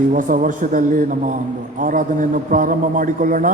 ಈ ಹೊಸ ವರ್ಷದಲ್ಲಿ ನಮ್ಮ ಒಂದು ಆರಾಧನೆಯನ್ನು ಪ್ರಾರಂಭ ಮಾಡಿಕೊಳ್ಳೋಣ.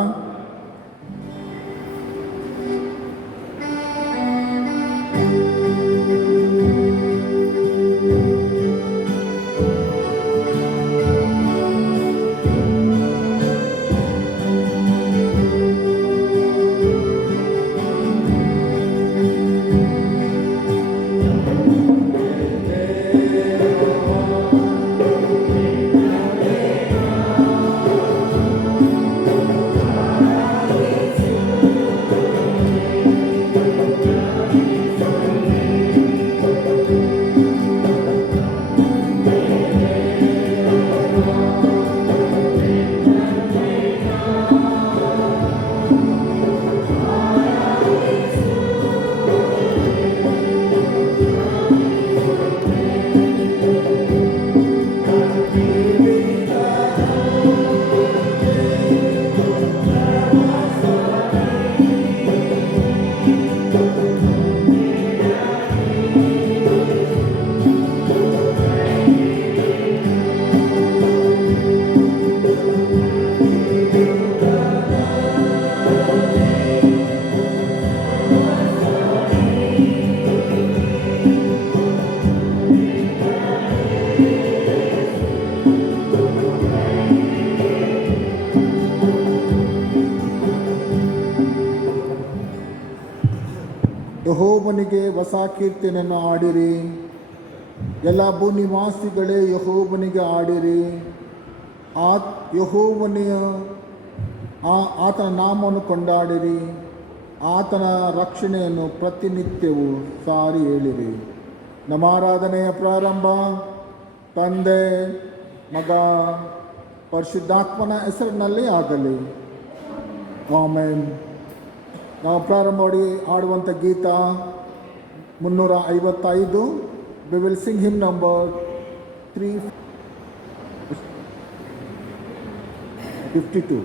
ಯೆಹೋವನಿಗೆ ಹೊಸ ಕೀರ್ತನೆಯನ್ನು ಹಾಡಿರಿ, ಎಲ್ಲ ಭೂನಿವಾಸಿಗಳೇ ಯೆಹೋವನಿಗೆ ಹಾಡಿರಿ. ಆತನ ನಾಮವನ್ನು ಕೊಂಡಾಡಿರಿ, ಆತನ ರಕ್ಷಣೆಯನ್ನು ಪ್ರತಿನಿತ್ಯವೂ ಸಾರಿ ಹೇಳಿರಿ. ನಮ್ಮ ಆರಾಧನೆಯ ಪ್ರಾರಂಭ ತಂದೆ, ಮಗ, ಪರಿಶುದ್ಧಾತ್ಮನ ಹೆಸರಿನಲ್ಲಿ ಆಗಲಿ, ಆಮೆನ್. ನಾವು ಪ್ರಾರಂಭ ಮಾಡಿ ಆಡುವಂಥ ಗೀತ 355. We will sing hymn number 352.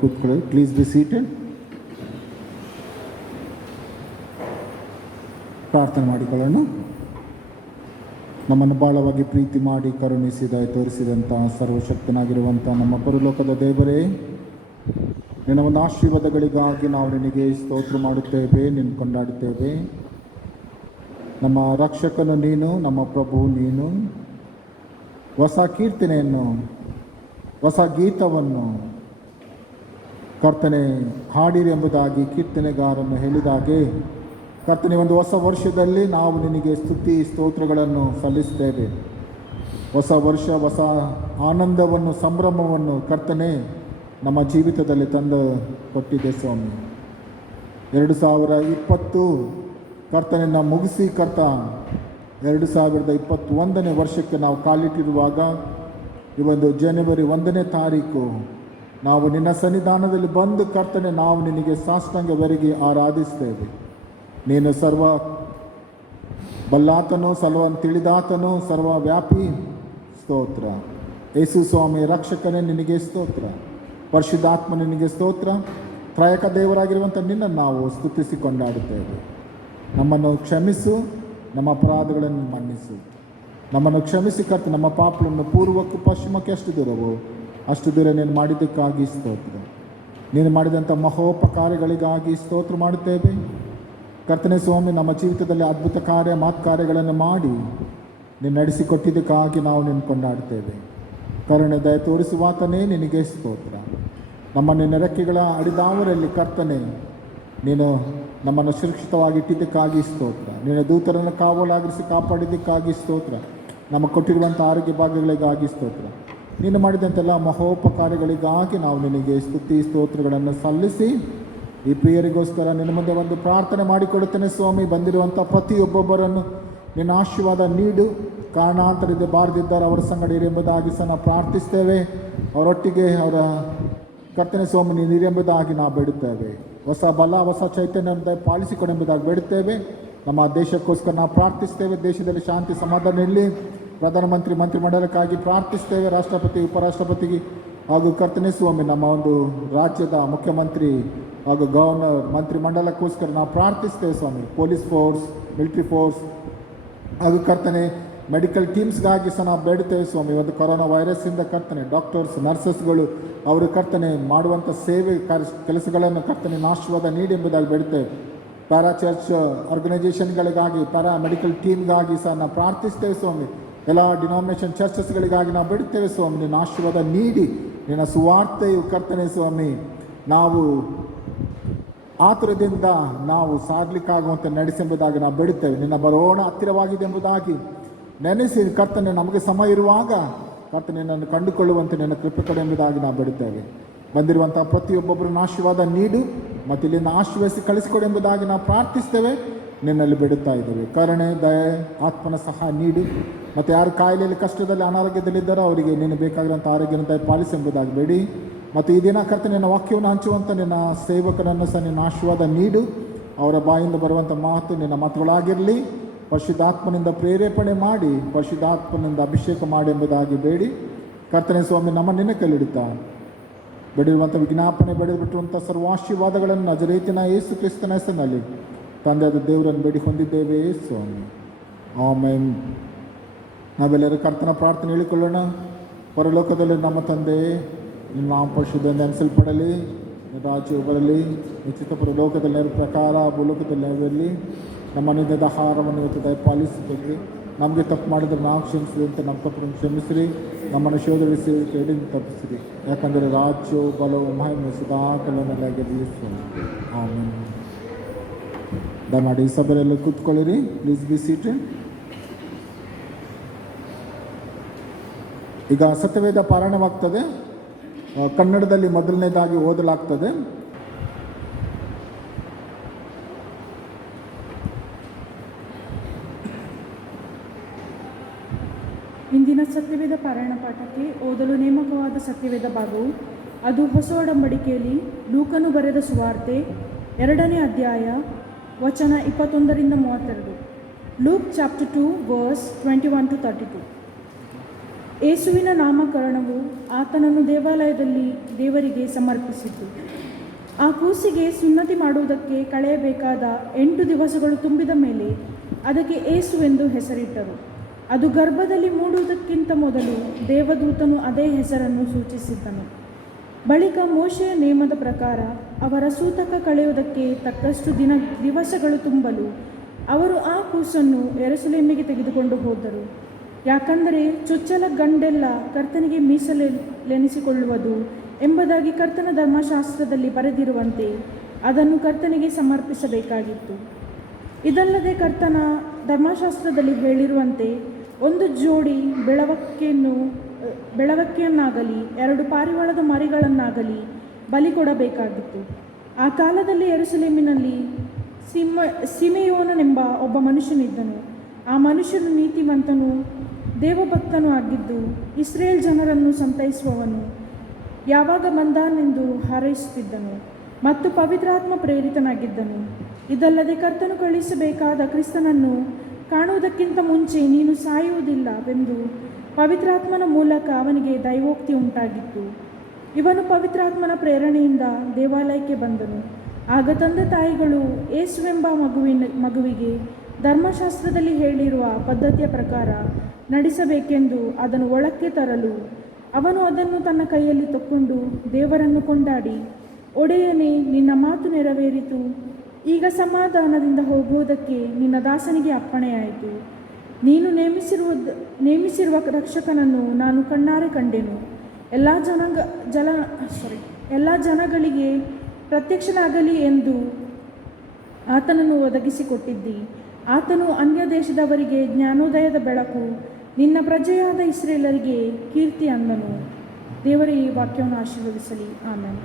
ಕೂತ್ಕೊಳ್ಳಿ. Please be seated. ಪ್ರಾರ್ಥನೆ ಮಾಡಿಕೊಳ್ಳೋಣ. ನಮ್ಮನ್ನು ಬಹಳವಾಗಿ ಪ್ರೀತಿ ಮಾಡಿ ಕರುಣಿಸಿದ ತೋರಿಸಿದಂಥ ಸರ್ವಶಕ್ತನಾಗಿರುವಂಥ ನಮ್ಮ ಪರಲೋಕದ ದೇವರೇ, ನಿನ್ನ ಒಂದು ಆಶೀರ್ವಾದಗಳಿಗಾಗಿ ನಾವು ನಿನಗೆ ಸ್ತೋತ್ರ ಮಾಡುತ್ತೇವೆ, ನಿನ್ನ ಕೊಂಡಾಡುತ್ತೇವೆ. ನಮ್ಮ ರಕ್ಷಕನು ನೀನು, ನಮ್ಮ ಪ್ರಭು ನೀನು. ಹೊಸ ಕೀರ್ತನೆಯನ್ನು, ಹೊಸ ಗೀತವನ್ನು ಕರ್ತನೆ ಹಾಡಿರಿ ಎಂಬುದಾಗಿ ಕೀರ್ತನೆಗಾರನ್ನು ಹೇಳಿದಾಗೆ, ಕರ್ತನೆ ಒಂದು ಹೊಸ ವರ್ಷದಲ್ಲಿ ನಾವು ನಿನಗೆ ಸ್ತುತಿ ಸ್ತೋತ್ರಗಳನ್ನು ಸಲ್ಲಿಸ್ತೇವೆ. ಹೊಸ ವರ್ಷ ಹೊಸ ಆನಂದವನ್ನು, ಸಂಭ್ರಮವನ್ನು ಕರ್ತನೆ ನಮ್ಮ ಜೀವಿತದಲ್ಲಿ ತಂದು ಕೊಟ್ಟಿದೆ ಸ್ವಾಮಿ. 2020 ಕರ್ತನೆಯನ್ನು ಮುಗಿಸಿ ಕರ್ತ 2021ನೇ ವರ್ಷಕ್ಕೆ ನಾವು ಕಾಲಿಟ್ಟಿರುವಾಗ, ಈ ಒಂದು ಜನವರಿ 1ನೇ ತಾರೀಕು ನಾವು ನಿನ್ನ ಸನ್ನಿಧಾನದಲ್ಲಿ ಬಂದು ಕರ್ತನೆ ನಾವು ನಿನಗೆ ಸಾಷ್ಟಾಂಗವರೆಗೆ ಆರಾಧಿಸ್ತೇವೆ. ನೀನು ಸರ್ವ ಬಲ್ಲಾತನು, ಸರ್ವ ತಿಳಿದಾತನು, ಸರ್ವವ್ಯಾಪಿ. ಸ್ತೋತ್ರ ಯೇಸು ಸ್ವಾಮಿ ರಕ್ಷಕನೇ, ನಿನಗೆ ಸ್ತೋತ್ರ. ಪರಿಶುದ್ಧಾತ್ಮ ನಿನಗೆ ಸ್ತೋತ್ರ. ತ್ರಯಕ ದೇವರಾಗಿರುವಂಥ ನಿನ್ನನ್ನು ನಾವು ಸ್ತುತಿಸಿ ಕೊಂಡಾಡುತ್ತೇವೆ. ನಮ್ಮನ್ನು ಕ್ಷಮಿಸು, ನಮ್ಮ ಅಪರಾಧಗಳನ್ನು ಮನ್ನಿಸು. ನಮ್ಮನ್ನು ಕ್ಷಮಿಸಿ ಕರ್ತ, ನಮ್ಮ ಪಾಪಗಳನ್ನು ಪೂರ್ವಕ್ಕೂ ಪಶ್ಚಿಮಕ್ಕೆ ಎಷ್ಟು ದೂರವೋ ಅಷ್ಟು ದೂರ ನೀನು ಮಾಡಿದ್ದಕ್ಕಾಗಿ ಸ್ತೋತ್ರ. ನೀನು ಮಾಡಿದಂಥ ಮಹೋಪಕಾರ್ಯಗಳಿಗಾಗಿ ಸ್ತೋತ್ರ ಮಾಡುತ್ತೇವೆ ಕರ್ತನೆ ಸ್ವಾಮಿ. ನಮ್ಮ ಜೀವಿತದಲ್ಲಿ ಅದ್ಭುತ ಕಾರ್ಯ ಕಾರ್ಯಗಳನ್ನು ಮಾಡಿ ನೀನು ನಡೆಸಿಕೊಟ್ಟಿದ್ದಕ್ಕಾಗಿ ನಾವು ನಿನ್ನ ಕೊಂಡಾಡ್ತೇವೆ. ಕರುಣೆ ದಯ ತೋರಿಸುವಾತನೇ ನಿನಗೆ ಸ್ತೋತ್ರ. ನಮ್ಮ ನಿನ್ನ ರೆಕ್ಕೆಗಳ ಅಡಿದಾವರಲ್ಲಿ ಕರ್ತನೆ ನೀನು ನಮ್ಮನ್ನು ಸುರಕ್ಷಿತವಾಗಿಟ್ಟಿದ್ದಕ್ಕಾಗಿ ಸ್ತೋತ್ರ. ನಿನ್ನ ದೂತರನ್ನು ಕಾವಲಾಗಿರಿಸಿ ಕಾಪಾಡಿದ್ದಕ್ಕಾಗಿ ಸ್ತೋತ್ರ. ನಮಗೆ ಕೊಟ್ಟಿರುವಂಥ ಆರೋಗ್ಯ ಭಾಗ್ಯಗಳಿಗಾಗಿ ಸ್ತೋತ್ರ. ನೀನು ಮಾಡಿದಂತೆಲ್ಲ ಮಹೋಪಕಾರ್ಯಗಳಿಗಾಗಿ ನಾವು ನಿನಗೆ ಸ್ತುತಿ ಸ್ತೋತ್ರಗಳನ್ನು ಸಲ್ಲಿಸಿ ಈ ಪ್ರಿಯರಿಗೋಸ್ಕರ ನಿನ್ನ ಮುಂದೆ ಒಂದು ಪ್ರಾರ್ಥನೆ ಮಾಡಿಕೊಡುತ್ತೇನೆ ಸ್ವಾಮಿ. ಬಂದಿರುವಂಥ ಪ್ರತಿಯೊಬ್ಬೊಬ್ಬರನ್ನು ನಿನ್ನ ಆಶೀರ್ವಾದ ನೀಡು. ಕಾರಣಾಂತರದಿಂದ ಬಾರದಿದ್ದಾರೆ ಅವರ ಸಂಗಡ ಇರೆಂಬುದಾಗಿ ಸಹ ನಾವು ಪ್ರಾರ್ಥಿಸ್ತೇವೆ. ಅವರೊಟ್ಟಿಗೆ ಅವರ ಕರ್ತನೆ ಸ್ವಾಮಿ ನೀನು ಇರೆಂಬುದಾಗಿ ನಾವು ಬೇಡುತ್ತೇವೆ. ಹೊಸ ಬಲ, ಹೊಸ ಚೈತನ್ಯ ಪಾಲಿಸಿಕೊಡೆಂಬುದಾಗಿ ಬೇಡುತ್ತೇವೆ. ನಮ್ಮ ದೇಶಕ್ಕೋಸ್ಕರ ನಾವು ಪ್ರಾರ್ಥಿಸ್ತೇವೆ. ದೇಶದಲ್ಲಿ ಶಾಂತಿ ಸಮಾಧಾನ ಇರಲಿ. ಪ್ರಧಾನಮಂತ್ರಿ ಮಂತ್ರಿಮಂಡಲಕ್ಕಾಗಿ ಪ್ರಾರ್ಥಿಸ್ತೇವೆ. ರಾಷ್ಟ್ರಪತಿ, ಉಪರಾಷ್ಟ್ರಪತಿಗೆ ಹಾಗೂ ಕರ್ತನೆ ಸ್ವಾಮಿ ನಮ್ಮ ಒಂದು ರಾಜ್ಯದ ಮುಖ್ಯಮಂತ್ರಿ ಹಾಗೂ ಗವರ್ನರ್ ಮಂತ್ರಿಮಂಡಲಕ್ಕೋಸ್ಕರ ನಾವು ಪ್ರಾರ್ಥಿಸ್ತೇವೆ ಸ್ವಾಮಿ. ಪೊಲೀಸ್ ಫೋರ್ಸ್, ಮಿಲಿಟರಿ ಫೋರ್ಸ್ ಹಾಗೂ ಕರ್ತನೆ ಮೆಡಿಕಲ್ ಟೀಮ್ಸ್ಗಾಗಿ ಸಹ ನಾವು ಬೇಡುತ್ತೇವೆ ಸ್ವಾಮಿ. ಒಂದು ಕೊರೋನಾ ವೈರಸ್ಸಿಂದ ಕರ್ತನೆ ಡಾಕ್ಟರ್ಸ್, ನರ್ಸಸ್ಗಳು ಅವರು ಕರ್ತನೆ ಮಾಡುವಂಥ ಸೇವೆ ಕೆಲಸಗಳನ್ನು ಕರ್ತನೆ ಆಶೀರ್ವಾದ ನೀಡಿ ಎಂಬುದಾಗಿ ಬೇಡುತ್ತೇವೆ. ಪ್ಯಾರಾ ಚರ್ಚ್ ಆರ್ಗನೈಜೇಷನ್ಗಳಿಗಾಗಿ, ಪ್ಯಾರಾ ಮೆಡಿಕಲ್ ಟೀಮ್ಗಾಗಿ ಸಹ ನಾವು ಪ್ರಾರ್ಥಿಸ್ತೇವೆ ಸ್ವಾಮಿ. ಎಲ್ಲ ಡಿನಾಮಿನೇಷನ್ ಚರ್ಚಸ್ಗಳಿಗಾಗಿ ನಾವು ಬೇಡುತ್ತೇವೆ ಸ್ವಾಮಿ. ನಿನ್ನ ಆಶೀರ್ವಾದ ನೀಡಿ ನಿನ್ನ ಸುವಾರ್ತೆಯು ಕರ್ತನೆ ಸ್ವಾಮಿ ನಾವು ಆತುರದಿಂದ ನಾವು ಸಾಗಲಿಕ್ಕಾಗುವಂತೆ ನಡೆಸೆಂಬುದಾಗಿ ನಾವು ಬೇಡುತ್ತೇವೆ. ನಿನ್ನ ಬರೋಣ ಹತ್ತಿರವಾಗಿದೆ ಎಂಬುದಾಗಿ ನೆನೆಸಿ ಕರ್ತನೆ ನಮಗೆ ಸಮಯ ಇರುವಾಗ ಕರ್ತನೆ ನಿನ್ನನ್ನು ಕಂಡುಕೊಳ್ಳುವಂತೆ ನಿನ್ನ ಕೃಪೆ ಕೊಡು ಎಂಬುದಾಗಿ ನಾವು ಬೇಡುತ್ತೇವೆ. ಬಂದಿರುವಂಥ ಪ್ರತಿಯೊಬ್ಬೊಬ್ಬರನ್ನು ಆಶೀರ್ವಾದ ನೀಡು ಮತ್ತು ಇಲ್ಲಿಂದ ಆಶೀರ್ವದಿಸಿ ಕಳಿಸಿಕೊಡು ಎಂಬುದಾಗಿ ನಾವು ಪ್ರಾರ್ಥಿಸ್ತೇವೆ. ನಿನ್ನಲ್ಲಿ ಬೇಡುತ್ತಾ ಇದ್ದೇವೆ. ಕರುಣೆ, ದಯೆ, ಆತ್ಮನ ಸಹಾಯ ನೀಡಿ. ಮತ್ತು ಯಾರು ಕಾಯಿಲೆಯಲ್ಲಿ, ಕಷ್ಟದಲ್ಲಿ, ಅನಾರೋಗ್ಯದಲ್ಲಿದ್ದಾರೋ ಅವರಿಗೆ ನೀನು ಬೇಕಾಗಿರುವಂಥ ಆರೋಗ್ಯನ ದಯ ಪಾಲಿಸಿ ಎಂಬುದಾಗಿ ಬೇಡಿ. ಮತ್ತು ಈ ದಿನ ಕರ್ತನೆ ನಿನ್ನ ವಾಕ್ಯವನ್ನು ಹಂಚುವಂಥ ನಿನ್ನ ಸೇವಕರನ್ನು ಸಹ ನಿನ್ನ ಆಶೀರ್ವಾದ ನೀಡು. ಅವರ ಬಾಯಿಂದ ಬರುವಂಥ ಮಾತು ನಿನ್ನ ಮಾತುಗಳಾಗಿರಲಿ. ಪರಿಶುದ್ಧಾತ್ಮನಿಂದ ಪ್ರೇರೇಪಣೆ ಮಾಡಿ, ಪರಿಶುದ್ಧಾತ್ಮನಿಂದ ಅಭಿಷೇಕ ಮಾಡಿ ಎಂಬುದಾಗಿ ಬೇಡಿ. ಕರ್ತನೆ ಸ್ವಾಮಿ ನಮ್ಮ ನಿನ್ನ ಕೈಲಿಡುತ್ತಾ ಬೆಳೆಯುವಂಥ ವಿಜ್ಞಾಪನೆ ಬೆಳೆದುಬಿಟ್ಟಿರುವಂಥ ಸರ್ವಾಶೀರ್ವಾದಗಳನ್ನು ನಜರೇತಿನ ಯೇಸು ಕ್ರಿಸ್ತನ ಹೆಸರಿನಲ್ಲಿ ತಂದೆಯಾದ ದೇವರನ್ನು ಬೇಡಿ ಹೊಂದಿದ್ದೇವೆ ಸ್ವಾಮಿ. ಆಮೆನ್. ನಾವೆಲ್ಲರೂ ಕರ್ತನ ಪ್ರಾರ್ಥನೆ ಹೇಳಿಕೊಳ್ಳೋಣ. ಪರಲೋಕದಲ್ಲಿ ನಮ್ಮ ತಂದೆ, ನಿಮ್ಮ ನಾಮ ಪರಿಶುದ್ಧದಿಂದ ನೆನೆಸಲ್ಪಡಲಿ, ರಾಜ್ಯವು ಬರಲಿ, ನಿಶ್ಚಿತ ಪರಲೋಕದಲ್ಲಿ ಪ್ರಕಾರ ಭೂಲೋಕದಲ್ಲಿ ನೆರವೇರಲಿ. ನಮ್ಮ ನಿತ್ಯದ ಆಹಾರವನ್ನು ಇವತ್ತು ದಯಪಾಲಿಸಬೇಕು. ನಮಗೆ ತಪ್ಪು ಮಾಡಿದರೆ ನಾವು ಕ್ಷಮಿಸಿರಿ ಅಂತ ನಮ್ಮ ತಪ್ಪನ್ನು ಕ್ಷಮಿಸಿರಿ. ನಮ್ಮನ್ನು ಶೋಧರಿಸಿ ಕೇಳಿಂದ ತಪ್ಪಿಸಿರಿ. ಯಾಕಂದರೆ ರಾಜ್ಯವು ಬಲವು ಮಹಿಮೆ ಸದಾ ಕಾಲದಲ್ಲಾಗಿರಲಿ ಸ್ವಾಮಿ. ಆಮೆನ್. ದಯಮಾಡಿ ಸಭೆಯಲ್ಲ ಕೂತ್ಕೊಳ್ಳಿರಿ. Please be seated. ಈಗ ಸತ್ಯವೇದ ಪಾರಾಯಣವಾಗ್ತದೆ. ಕನ್ನಡದಲ್ಲಿ ಮೊದಲನೇದಾಗಿ ಓದಲಾಗ್ತದೆ. ಇಂದಿನ ಸತ್ಯವೇದ ಪಾರಾಯಣ ಪಾಠಕ್ಕೆ ಓದಲು ನೇಮಕವಾದ ಸತ್ಯವೇದ ಭಾಗವು ಅದು ಹೊಸ ಒಡಂಬಡಿಕೆಯಲ್ಲಿ ಲೂಕನು ಬರೆದ ಸುವಾರ್ತೆ 2ನೇ ಅಧ್ಯಾಯ ವಚನ 21ರಿಂದ 32. Luke chapter 2 verse 21 to 32. ಯೇಸುವಿನ ನಾಮಕರಣವು ಆತನನ್ನು ದೇವಾಲಯದಲ್ಲಿ ದೇವರಿಗೆ ಸಮರ್ಪಿಸಿತು. ಆ ಕೂಸಿಗೆ ಸುನ್ನತಿ ಮಾಡುವುದಕ್ಕೆ ಕಳೆಯಬೇಕಾದ 8 ದಿವಸಗಳು ತುಂಬಿದ ಮೇಲೆ ಅದಕ್ಕೆ ಏಸು ಎಂದು ಹೆಸರಿಟ್ಟರು. ಅದು ಗರ್ಭದಲ್ಲಿ ಮೂಡುವುದಕ್ಕಿಂತ ಮೊದಲು ದೇವದೂತನು ಅದೇ ಹೆಸರನ್ನು ಸೂಚಿಸಿದ್ದನು. ಬಳಿಕ ಮೋಶೆಯ ನೇಮದ ಪ್ರಕಾರ ಅವರ ಸೂತಕ ಕಳೆಯುವುದಕ್ಕೆ ತಕ್ಕಷ್ಟು ದಿವಸಗಳು ತುಂಬಲು ಅವರು ಆ ಕೂಸನ್ನು ಯೆರೂಸಲೇಮಿಗೆ ತೆಗೆದುಕೊಂಡು ಹೋದರು. ಯಾಕಂದರೆ ಚೊಚ್ಚಲ ಗಂಡೆಲ್ಲ ಕರ್ತನಿಗೆ ಮೀಸಲೆನಿಸಿಕೊಳ್ಳುವುದು ಎಂಬುದಾಗಿ ಕರ್ತನ ಧರ್ಮಶಾಸ್ತ್ರದಲ್ಲಿ ಬರೆದಿರುವಂತೆ ಅದನ್ನು ಕರ್ತನಿಗೆ ಸಮರ್ಪಿಸಬೇಕಾಗಿತ್ತು. ಇದಲ್ಲದೆ ಕರ್ತನ ಧರ್ಮಶಾಸ್ತ್ರದಲ್ಲಿ ಹೇಳಿರುವಂತೆ ಒಂದು ಜೋಡಿ ಬೆಳವಕ್ಕಿಯನ್ನಾಗಲಿ 2 ಪಾರಿವಾಳದ ಮರಿಗಳನ್ನಾಗಲಿ ಬಲಿ ಕೊಡಬೇಕಾಗಿತ್ತು. ಆ ಕಾಲದಲ್ಲಿ ಯೆರೂಸಲೇಮಿನಲ್ಲಿ ಸಿಮೆಯೋನನೆಂಬ ಒಬ್ಬ ಮನುಷ್ಯನಿದ್ದನು. ಆ ಮನುಷ್ಯನು ನೀತಿವಂತನೂ ದೇವಭಕ್ತನೂ ಆಗಿದ್ದು ಇಸ್ರೇಲ್ ಜನರನ್ನು ಸಂತೈಸುವವನು, ಯಾವಾಗ ಬಂದಾನೆಂದು ಹಾರೈಸುತ್ತಿದ್ದನು ಮತ್ತು ಪವಿತ್ರಾತ್ಮ ಪ್ರೇರಿತನಾಗಿದ್ದನು. ಇದಲ್ಲದೆ ಕರ್ತನು ಕಳುಹಿಸಬೇಕಾದ ಕ್ರಿಸ್ತನನ್ನು ಕಾಣುವುದಕ್ಕಿಂತ ಮುಂಚೆ ನೀನು ಸಾಯುವುದಿಲ್ಲವೆಂದು ಪವಿತ್ರಾತ್ಮನ ಮೂಲಕ ಅವನಿಗೆ ದೈವೋಕ್ತಿ ಉಂಟಾಗಿತ್ತು. ಇವನು ಪವಿತ್ರಾತ್ಮನ ಪ್ರೇರಣೆಯಿಂದ ದೇವಾಲಯಕ್ಕೆ ಬಂದನು. ಆಗ ತಂದೆ ತಾಯಿಗಳು ಯೇಸುವೆಂಬ ಮಗುವಿಗೆ ಧರ್ಮಶಾಸ್ತ್ರದಲ್ಲಿ ಹೇಳಿರುವ ಪದ್ಧತಿಯ ಪ್ರಕಾರ ನಡೆಸಬೇಕೆಂದು ಅದನ್ನು ಒಳಕ್ಕೆ ತರಲು ಅವನು ಅದನ್ನು ತನ್ನ ಕೈಯಲ್ಲಿ ತಕ್ಕೊಂಡು ದೇವರನ್ನು ಕೊಂಡಾಡಿ, ಒಡೆಯನೇ, ನಿನ್ನ ಮಾತು ನೆರವೇರಿತು. ಈಗ ಸಮಾಧಾನದಿಂದ ಹೋಗುವುದಕ್ಕೆ ನಿನ್ನ ದಾಸನಿಗೆ ಅಪ್ಪಣೆಯಾಯಿತು. ನೀನು ನೇಮಿಸಿರುವ ರಕ್ಷಕನನ್ನು ನಾನು ಕಣ್ಣಾರೆ ಕಂಡೆನು. ಎಲ್ಲ ಜನಗಳಿಗೆ ಪ್ರತ್ಯಕ್ಷನಾಗಲಿ ಎಂದು ಆತನನ್ನು ಒದಗಿಸಿಕೊಟ್ಟಿದ್ದಿ. ಆತನು ಅನ್ಯ ದೇಶದವರಿಗೆ ಜ್ಞಾನೋದಯದ ಬೆಳಕು, ನಿನ್ನ ಪ್ರಜೆಯಾದ ಇಸ್ರೇಲರಿಗೆ ಕೀರ್ತಿ ಅಂದನು. ದೇವರ ಈ ವಾಕ್ಯವನ್ನು ಆಶೀರ್ವದಿಸಲಿ. ಆಮೆನ್.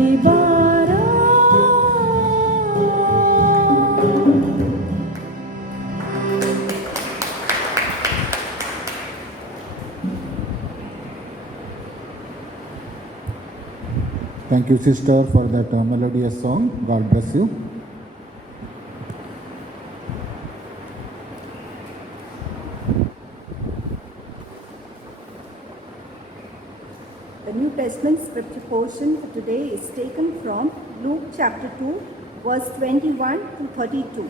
ಇಲ್ಲಿ ಬಾರ. Thank you, sister, for that melodious song. God bless you. The New Testament scripture portion for today is taken from Luke chapter 2, verse 21 to 32.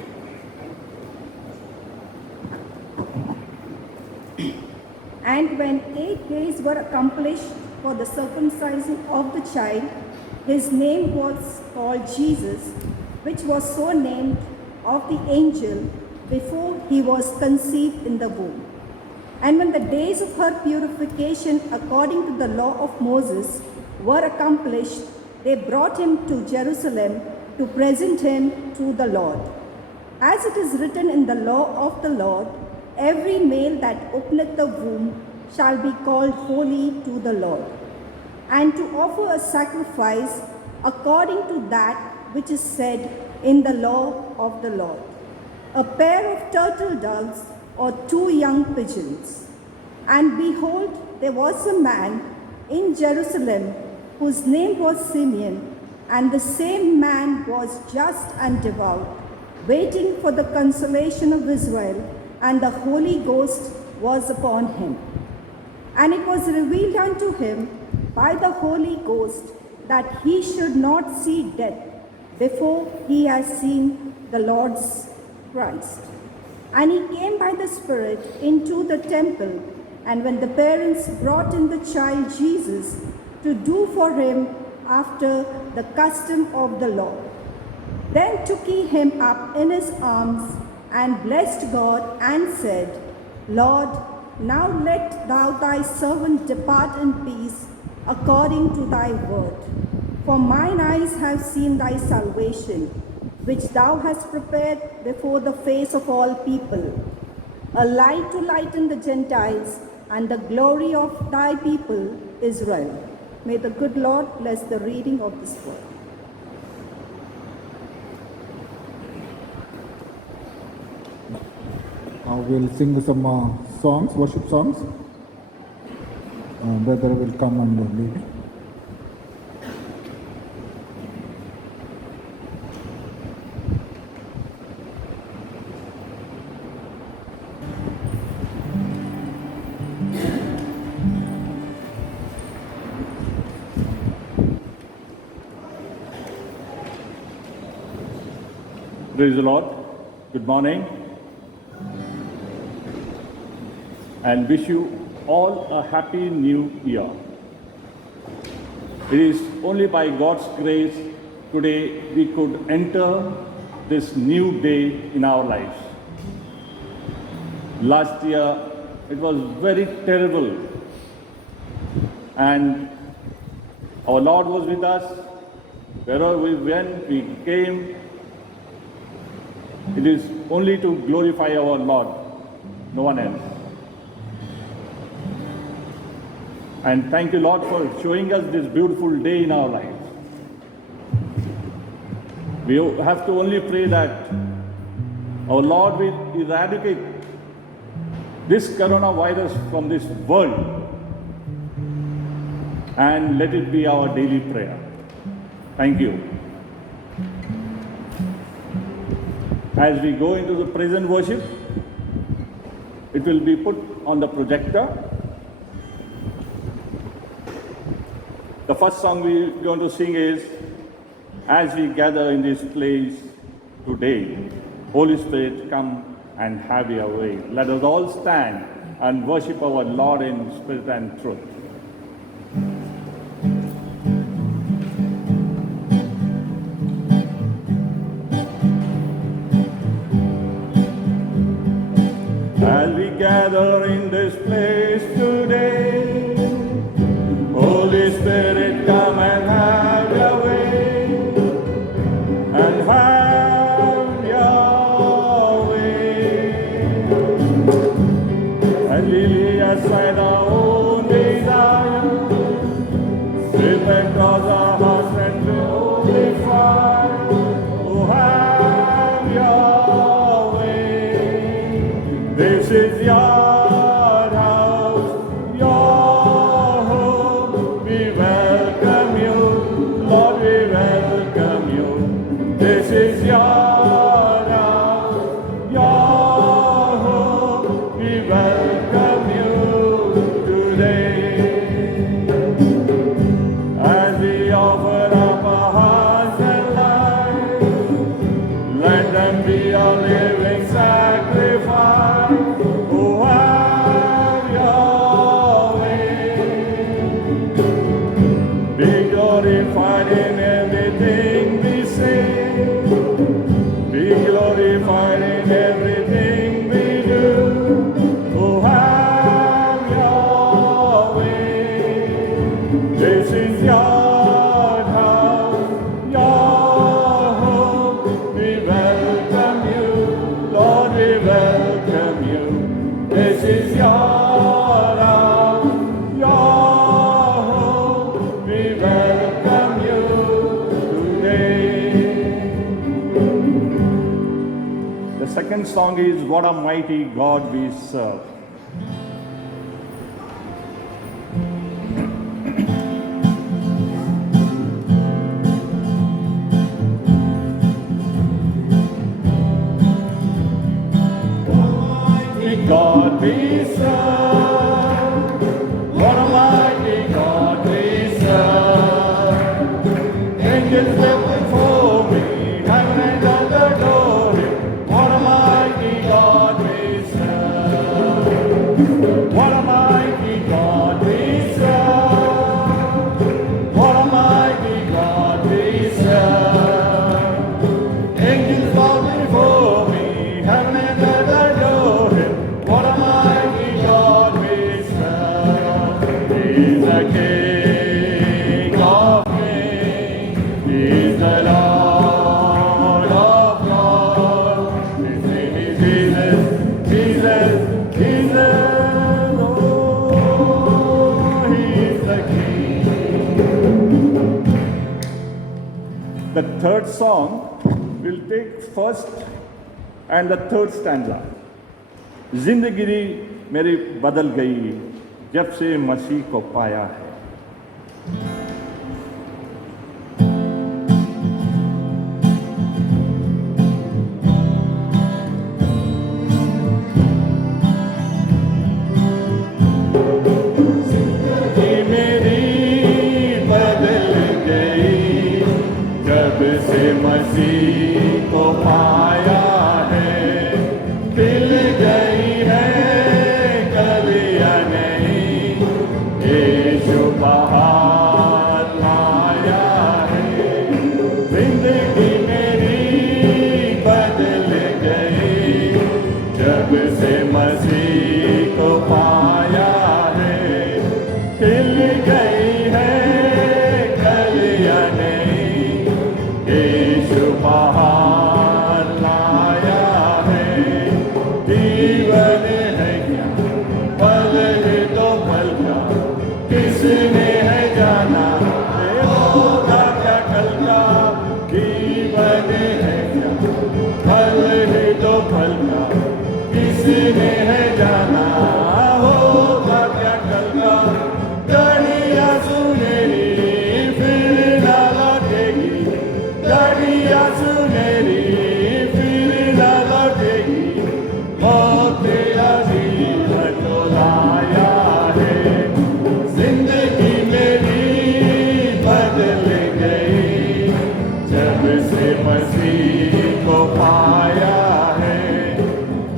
And when 8 days were accomplished for the circumcision of the child, his name was called Jesus, which was so named of the angel before he was conceived in the womb. And when the days of her purification according to the law of Moses were accomplished, they brought him to Jerusalem to present him to the Lord. As it is written in the law of the Lord, every male that openeth the womb shall be called holy to the Lord. And to offer a sacrifice according to that which is said in the law of the Lord, a pair of turtle doves or 2 young pigeons. And behold, there was a man in Jerusalem whose name was Simeon, and the same man was just and devout, waiting for the consolation of Israel, and the Holy Ghost was upon him. And it was revealed unto him by the Holy Ghost that he should not see death before he has seen the Lord's Christ. And he came by the Spirit into the temple, and when the parents brought in the child Jesus to do for him after the custom of the law, then took he him up in his arms and blessed God and said, Lord, now let thou thy servant depart in peace according to thy word. For mine eyes have seen thy salvation, which thou hast prepared before the face of all people, a light to lighten the Gentiles and the glory of thy people Israel. May the good Lord bless the reading of this word. We'll sing some songs, worship songs. Brother will come and lead. Praise the Lord. Good morning. And wish you all a happy new year. It is only by God's grace today we could enter this new day in our lives. Last year it was very terrible, and our Lord was with us. Wherever we went, we came. It is only to glorify our Lord, no one else. And thank you, Lord, for showing us this beautiful day in our lives. We have to only pray that our Lord will eradicate this coronavirus from this world, and let it be our daily prayer. Thank you. As we go into the present worship, it will be put on the projector. The first song we're going to sing is, As We Gather in This Place Today, Holy Spirit, come and have your way. Let us all stand and worship our Lord in spirit and truth. As we gather in this place today, Holy Spirit, come and have your way, and have your way. And we lay aside our own desire, slip across our hearts and everything we say. Be glorified in everything we do. Oh, have your way. This is your house, your home. We welcome you, Lord, we welcome you. This is your house, your home. We welcome you today. The second song is What a Mighty God We Serve. God we serve. What a mighty God we serve. Angels live before me, heaven and earth adore Him. What a mighty God we serve. What a mighty God we serve. What a mighty God we serve. Angels bow before me, heaven and earth adore Him. What a mighty God we serve. He's the King of kings. He's the Lord of lords. His name is Jesus, Jesus, Jesus. Oh, He's the King. The third song will take first and the third stanza. जिंदगी मेरी बदल गई जब से मसीह को पाया है. जिंदगी मेरी बदल गई जब से मसीह को पाया है. खिल गई है कलियां नहीं, यीशु बाहर लाया है. जिंदगी मेरी बदल गई जब से मसीह को पाया है. खिल गई है कलियां नहीं, यीशु बाहर लाया है. जीवन है क्या पल है तो पल का, किसने है जाना ये होगा क्या कल का. जीवन है क्या पल है तो पल का, किसने है जाना होगा क्या कल का. घड़ियां सुनहरी फिर ना लौटेगी, घड़ियां सुनहरी फिर ना लौटेगी. तेरा जीवन तो लाया है. जिंदगी मेरी बदल गई जब से मसीह को पाया है.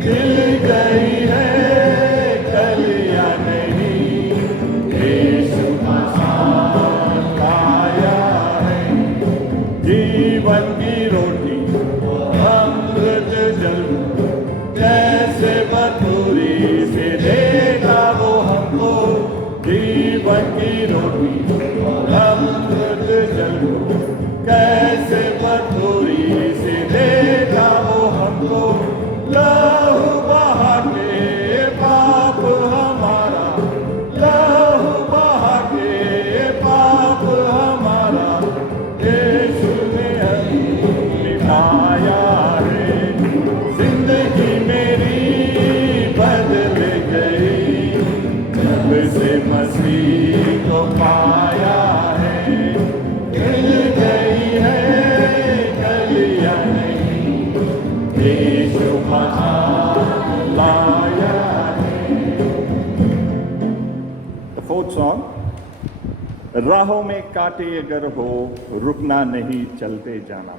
खिल गई है कलियां नहीं, यीशु मसीह लाया है. जीवन की रोटी अमृत जल कैसे मधुरी से देगा वो हमको. जीवन की रोटी अमृत जल कैसे मधुरी से देगा वो हमको. लहू बहा के पाप हमारा, लहू बहा के पाप हमारा, यीशु ने मिटाया है. जिंदगी मेरी बदल गई जब से मसीह को पाया है. खिल गई है कलियां नहीं, यीशु महान लाया है. The fourth song. राहों में कांटे अगर हो रुकना नहीं चलते जाना.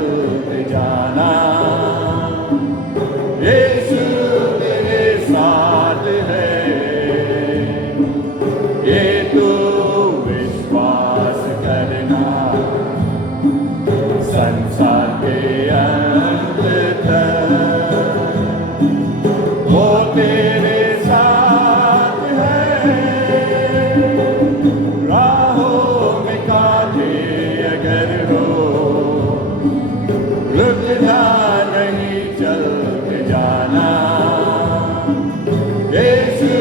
चल जाना, यीशु तेरे साथ है, ये तू विश्वास करना, संसार के अंत तक वो तेरे साथ है। राहों में कांटे अगर हो, रुकना नहीं, चल जाना, यीशु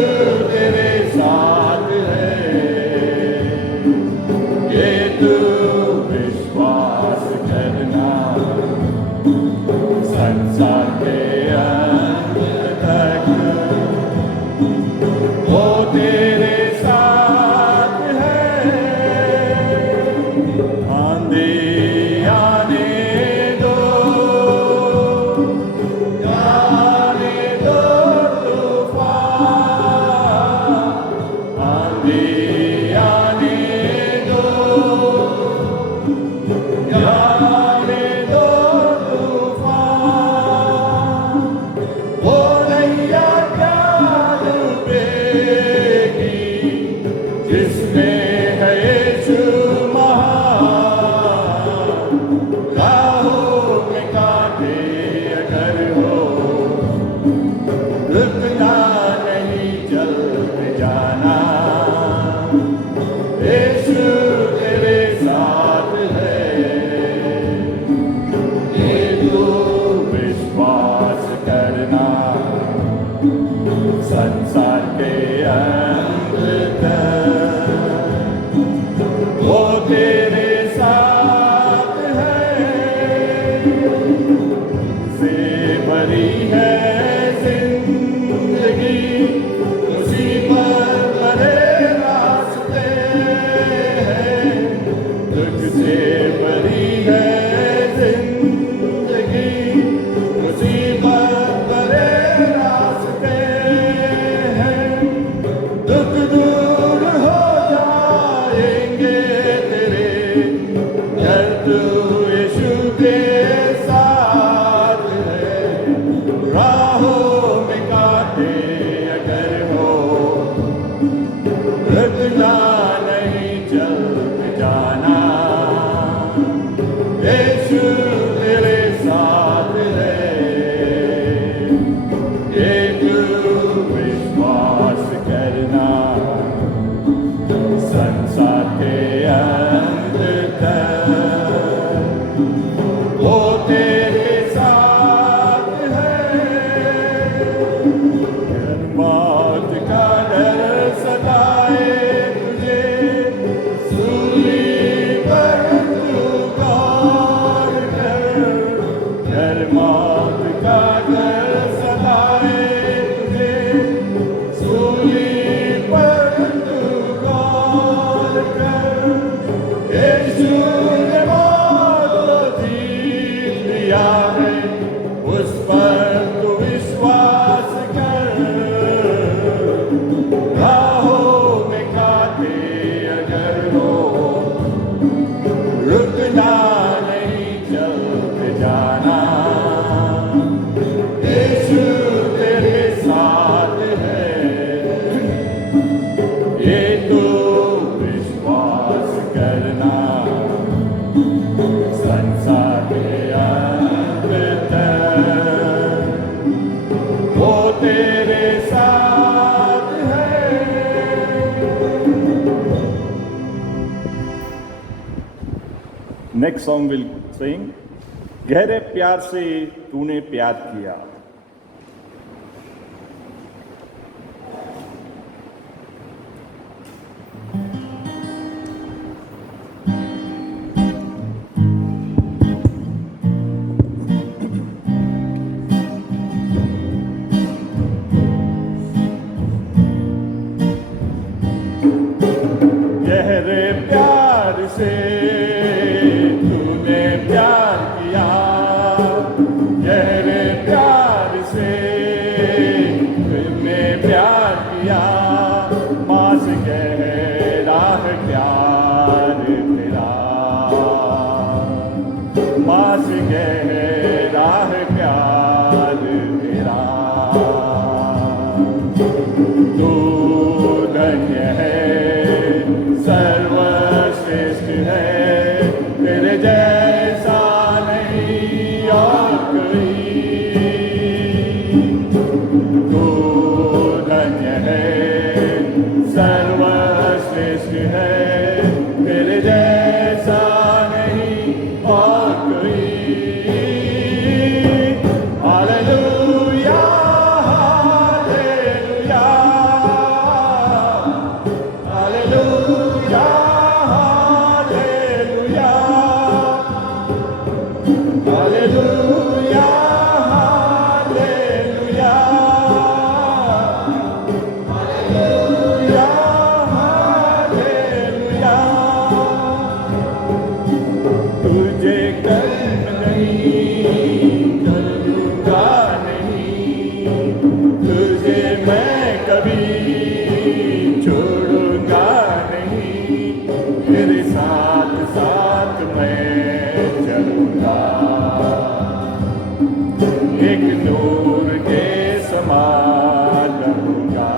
तेरे साथ है, ये तू विश्वास करना, संसार के अंत तक वो तेरे साथ है। आंधी आने दो, आने दो तूफान, आंधी आने दो, आने दो तूफान, वो नैया क्या डूबेगी जिसमें है यीशु महान। राहों में कांटे अगर हो, रुकना नहीं, चल जाना, यीशु तेरे साथ है, ये तू विश्वास करना, संसार के अंत तक वो तेरे साथ है। से भरी है जिंदगी, मुसीबत भरे रास्ते हैं, दुख से भरी है जिंदगी, मुसीबत भरे रास्ते हैं, दुख दूर हो जाएंगे तेरे, जब तू यीशु के साथ है। राहों में कांटे अगर हो, रुकना नहीं, चल जाना, यीशु तेरे साथ है, ये तू विश्वास करना, संसार के अंत तक वो तेरे साथ है। अगर मौत का डर सताए तुझे, सूली पर तू गौर कर, अगर मौत का डर सताए तुझे, सूली पर तू गौर कर, यीशु ने मौत को जीत लिया है, उस पर तू विश्वास कर। राहों में कांटे अगर हो, रुकना नहीं, चल जाना, यीशु तेरे साथ है, ये तू विश्वास करना, संसार के अंत तक वो तेरे साथ है। Next song we'll sing, गहरे प्यार से तूने प्यार किया। गहरे प्यार से तूने प्यार किया, गहरे प्यार गहरा है प्यार तेरा, तू धन्य है, सर्वश्रेष्ठ है, तेरे जैसा नहीं और कोई। तू धन्य है, सर्वश्रेष्ठ है, तेरे जैसा नहीं और कोई। Hallelujah, hallelujah, hallelujah, hallelujah, hallelujah, hallelujah, hallelujah, hallelujah. तुझे कर्म नहीं, करूँगा नहीं, तुझे मैं कभी छोड़ूंगा नहीं, तेरे साथ साथ मैं चलूँगा, एक नूर के समान रहूँगा।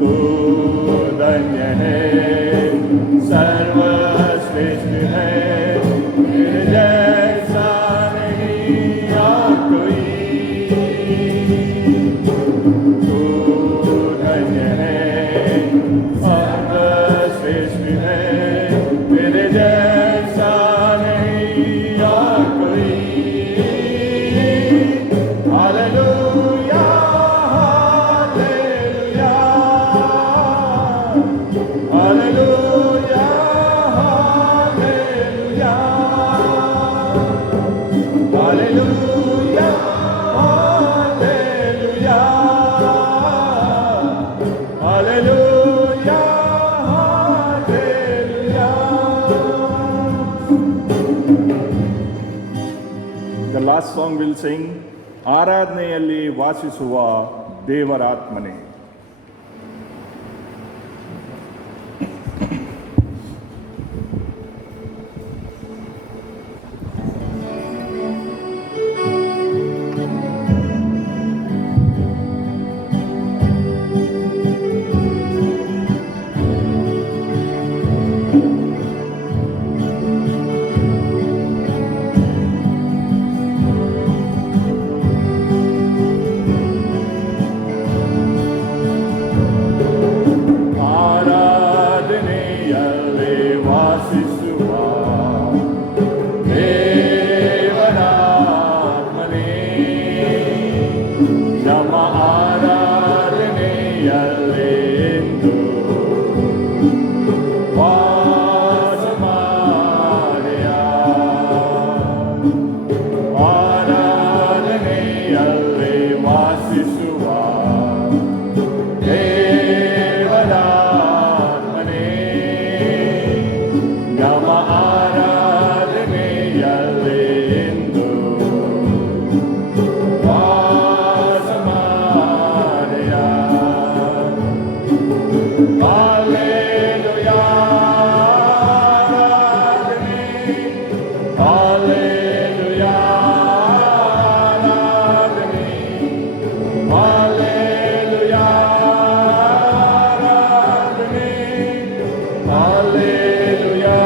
तू धन्य है, सर्वश्रेष्ठ है, तेरे जैसा नहीं और कोई। तू धन्य है, सर्वश्रेष्ठ है, तेरे जैसा नहीं और कोई। Hallelujah, hallelujah, hallelujah, hallelujah, hallelujah, hallelujah, hallelujah, hallelujah. The last song we'll sing, ಆರಾಧನೆಯಲ್ಲಿ ವಾಸಿಸುವ ದೇವರಾತ್ಮನೇ. ಆರಾಧನೆಯಲ್ಲಿ ವಾಸಿಸುವ ದೇವರಾತ್ಮನೇ, ನಮ್ಮ ಆರಾಧನೆಯಲ್ಲಿ ಎಂದು ವಾಸ ಮಾಡೆಯ. ಆರಾಧನೆಯಲ್ಲಿ ವಾಸಿಸುವ ದೇವರಾತ್ಮನೇ, ನಮ್ಮ ಆರಾಧನೆಯಲ್ಲಿ ಎಂದು ವಾಸ ಮಾಡೆಯ. ಹಾಲೆಲೂಯಾ, ಆರಾಧನೆ, ಹಾಲೆಲೂಯಾ, ಆರಾಧನೆ, ಹಾಲೆಲೂಯಾ, ಆರಾಧನೆ, ಹಾಲೆಲೂಯಾ,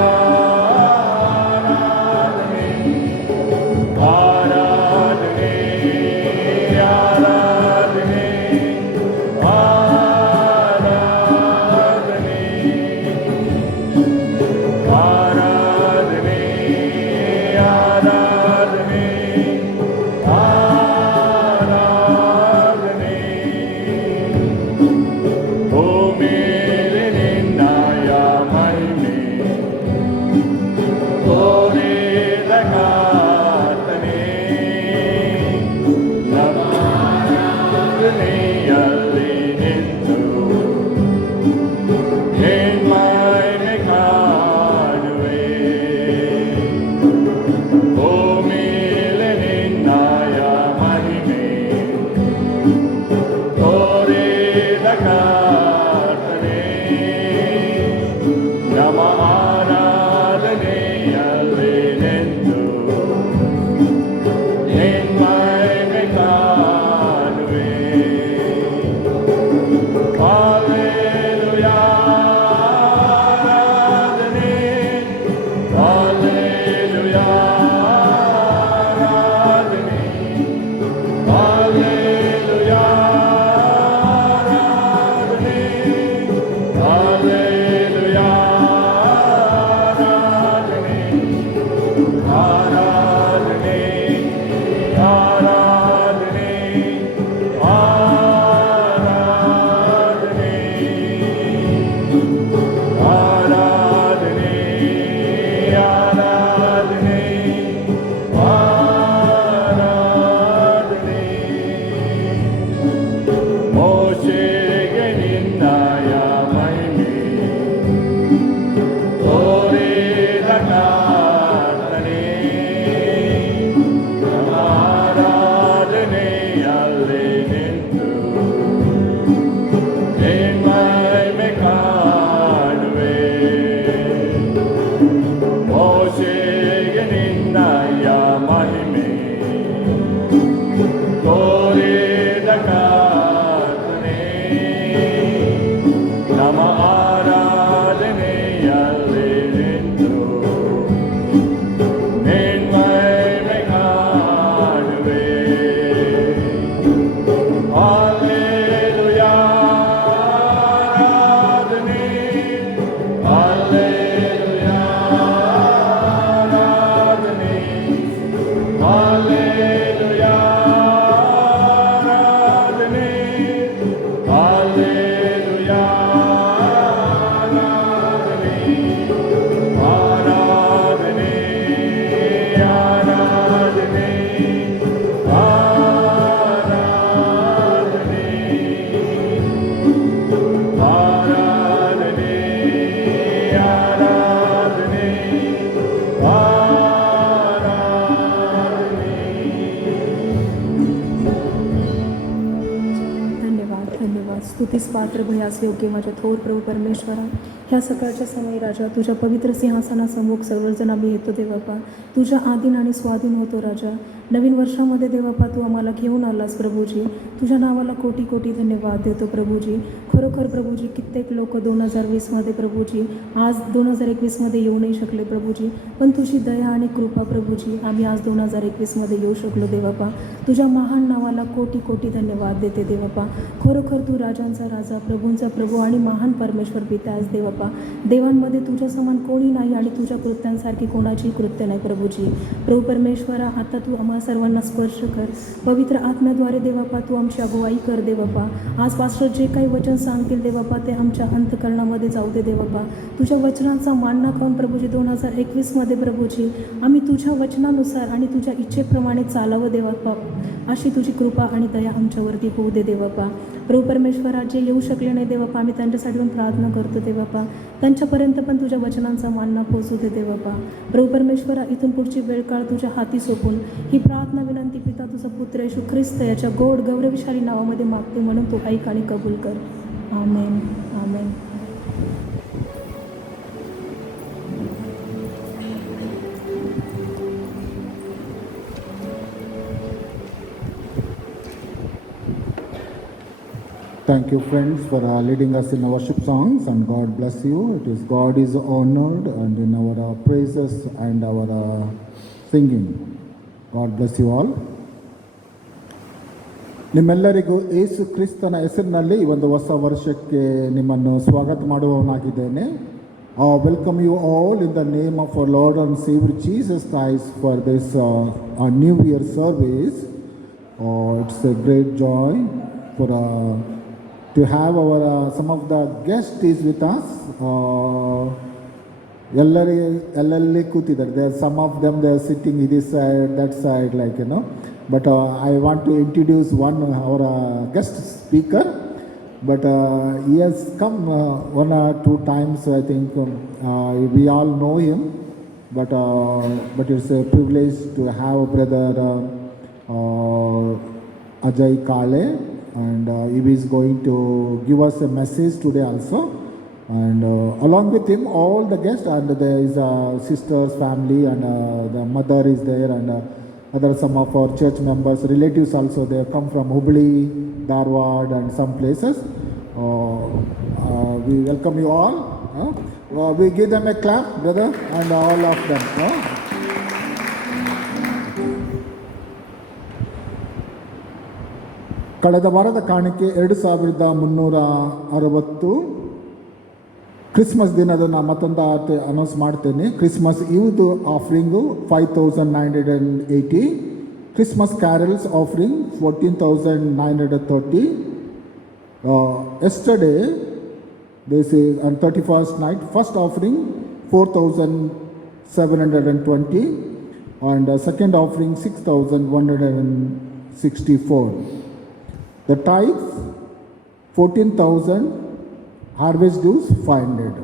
ಆರಾಧನೆ, ಆರಾಧನೆ, ಆರಾಧನೆ, ಆರಾಧನೆ, ಆರಾಧನೆ, ಆರಾಧನೆ, ಆರಾಧನೆ. ಓ ಮೇಲೆ ನಿನ್ನಯ ಮಹಿಮೆ ತೋರಿದ ಕರ್ತನೇ, ನಮ್ಮ ಆರಾಧನೆಯಲ್ಲಿ ನಿಂತು ಮಹಿಮೆ ಕಾಣುವೆ. ಓ ಮೇಲೆ ನಿನ್ನಯ ಮಹಿಮೆ ತೋರಿದ ಕರ್ತನೇ, ನಮ್ಮ ಆರಾಧನೆಯಲ್ಲಿ स्तुतीस पात्र भयास योग्य माझ्या थोर प्रभू परमेश्वरा, ह्या सकाळच्या समयी राजा तुझ्या पवित्र सिंहासनासमोर सर्वजण आम्ही येतो देवापा, तुझ्या आधीन आणि स्वाधीन होतो राजा. नवीन वर्षामध्ये देवापा तू आम्हाला घेऊन आलास प्रभूजी, तुझ्या नावाला कोटी कोटी धन्यवाद देतो प्रभूजी. खरोखर प्रभूजी कित्येक लोक 2020मध्ये प्रभूजी आज 2021मध्ये येऊ नाही शकले प्रभूजी, पण तुझी दया आणि कृपा प्रभूजी आम्ही आज 2021मध्ये येऊ शकलो देवापा. तुझ्या महान नावाला कोटी कोटी धन्यवाद देते देवापा. खरोखर तू राजांचा राजा, प्रभूंचा प्रभू आणि महान परमेश्वर पिता आहेस देवापा. देवांमध्ये तुझ्या समान कोणी नाही आणि तुझ्या कृत्यांसारखी कोणाचीही कृत्य नाही प्रभूजी. प्रभू परमेश्वरा, आता तू आम्हा सर्वांना स्पर्श कर पवित्र आत्म्याद्वारे देवापा. तू आमची अगुवाई कर देवापा. आज पास्टर जे काही वचन सांगतील देवापा ते आमच्या अंतःकरणामध्ये जाऊ दे देवापा. तुझ्या वचनांचा मानना करून प्रभूजी 2021मध्ये प्रभूजी आम्ही तुझ्या वचनानुसार आणि तुझ्या इच्छेप्रमाणे चालावं देवापा, अशी तुझी कृपा आणि दया आमच्यावरती होऊ दे देवापा. प्रभू परमेश्वरा, जे येऊ शकले नाही देवापा आम्ही त्यांच्यासाठी पण प्रार्थना करतो देवापा, त्यांच्यापर्यंत पण तुझ्या वचनांचा मानना पोहोचू दे देवापा. प्रभू परमेश्वरा, इथून पुढची वेळ काळ तुझ्या हाती सोपून ही प्रार्थना विनंती पिता तुझा पुत्र येशू ख्रिस्त याच्या गोड गौरवशाली नावामध्ये मागते, म्हणून तू ऐक आणि कबूल कर. आमेन आमेन. Thank you, friends, for leading us in our worship songs, and God bless you. It is God is honored and in our praises and our singing. God bless you all. ನಿಮ್ಮೆಲ್ಲರಿಗೂ ಯೇಸು ಕ್ರಿಸ್ತನ ಹೆಸರಿನಲ್ಲಿ ಈ ಒಂದು ಹೊಸ ವರ್ಷಕ್ಕೆ ನಿಮ್ಮನ್ನು ಸ್ವಾಗತ ಮಾಡುವವನಾಗಿದ್ದೇನೆ. Welcome you all in the name of our Lord and Saviour Jesus Christ for this new year service. It's a great joy for to have our some of the guests is with us. ಎಲ್ಲರಲ್ಲಿ ಕೂತಿದ್ದಾರೆ. There are some of them, they are sitting this side, that side, like you know. But I want to introduce one our guest speaker. But he has come one or two times, I think. We all know him. But it's a privilege to have brother Ajay Kale. And he is going to give us a message today also, and along with him all the guests, and there is sister's family, and the mother is there, and other some of our church members, relatives also. They have come from Hubli, Dharwad and some places. We welcome you all. We give them a clap, brother, and all of them. ಕಳೆದ ವಾರದ ಕಾಣಿಕೆ 2360. Christmas ದಿನದ ಮತ್ತೊಂದು announce ಮಾಡ್ತೇನೆ. Christmas ಈವ್ದು offering 5,980, Christmas carols offering 14,930. Yesterday, this is on 31st night, first offering 4,720 and second offering 6,164. The tithes 14,000, harvest dues 500.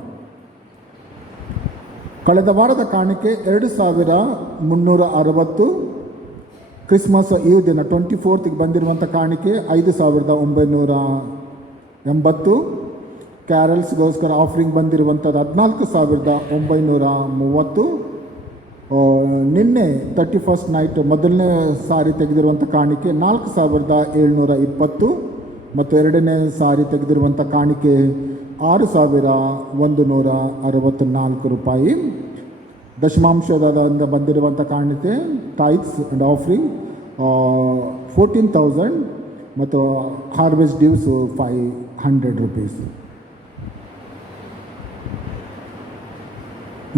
ಕಳೆದ ವಾರದ ಕಾಣಿಕೆ 2,360. ಕ್ರಿಸ್ಮಸ್ ಈವ್ ದಿನ 24th ಬಂದಿರುವಂಥ ಕಾಣಿಕೆ 5,980. ಕ್ಯಾರಲ್ಸ್ಗೋಸ್ಕರ ಆಫರಿಂಗ್ ಬಂದಿರುವಂಥದ್ದು 14,930. ನಿನ್ನೆ 31st ನೈಟ್ ಮೊದಲನೇ ಸಾರಿ ತೆಗೆದಿರುವಂಥ ಕಾಣಿಕೆ 4,720 ಮತ್ತು ಎರಡನೇ ಸಾರಿ ತೆಗೆದಿರುವಂಥ ಕಾಣಿಕೆ 6,164 ರೂಪಾಯಿ. ದಶಮಾಂಶದಿಂದ ಬಂದಿರುವಂಥ ಕಾಣಿಕೆ ಟೈತ್ಸ್ ಆ್ಯಂಡ್ ಆಫರಿಂಗ್ 14,000 ಮತ್ತು harvest dues 500 rupees.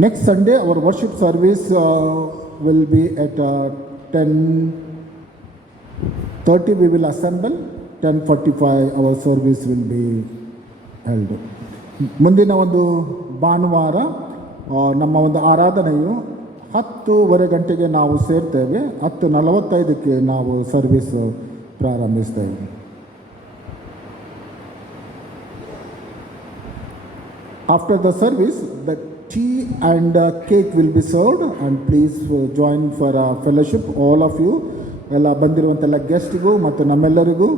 Next Sunday, our worship service will be at 10:30. We will assemble. 10:45 our service will be held. ಮುಂದಿನ ಒಂದು ಭಾನುವಾರ ನಮ್ಮ ಒಂದು ಆರಾಧನೆಯು 10:30 ಗಂಟೆಗೆ ನಾವು ಸೇರ್ತೇವೆ. 10:45ಕ್ಕೆ ನಾವು service ಪ್ರಾರಂಭಿಸ್ತೇವೆ. After the service, the tea and cake will be served, and please join for a fellowship. All of you, ಎಲ್ಲ ಬಂದಿರುವಂತೆಲ್ಲ ಗೆಸ್ಟ್ಗೂ ಮತ್ತು ನಮ್ಮೆಲ್ಲರಿಗೂ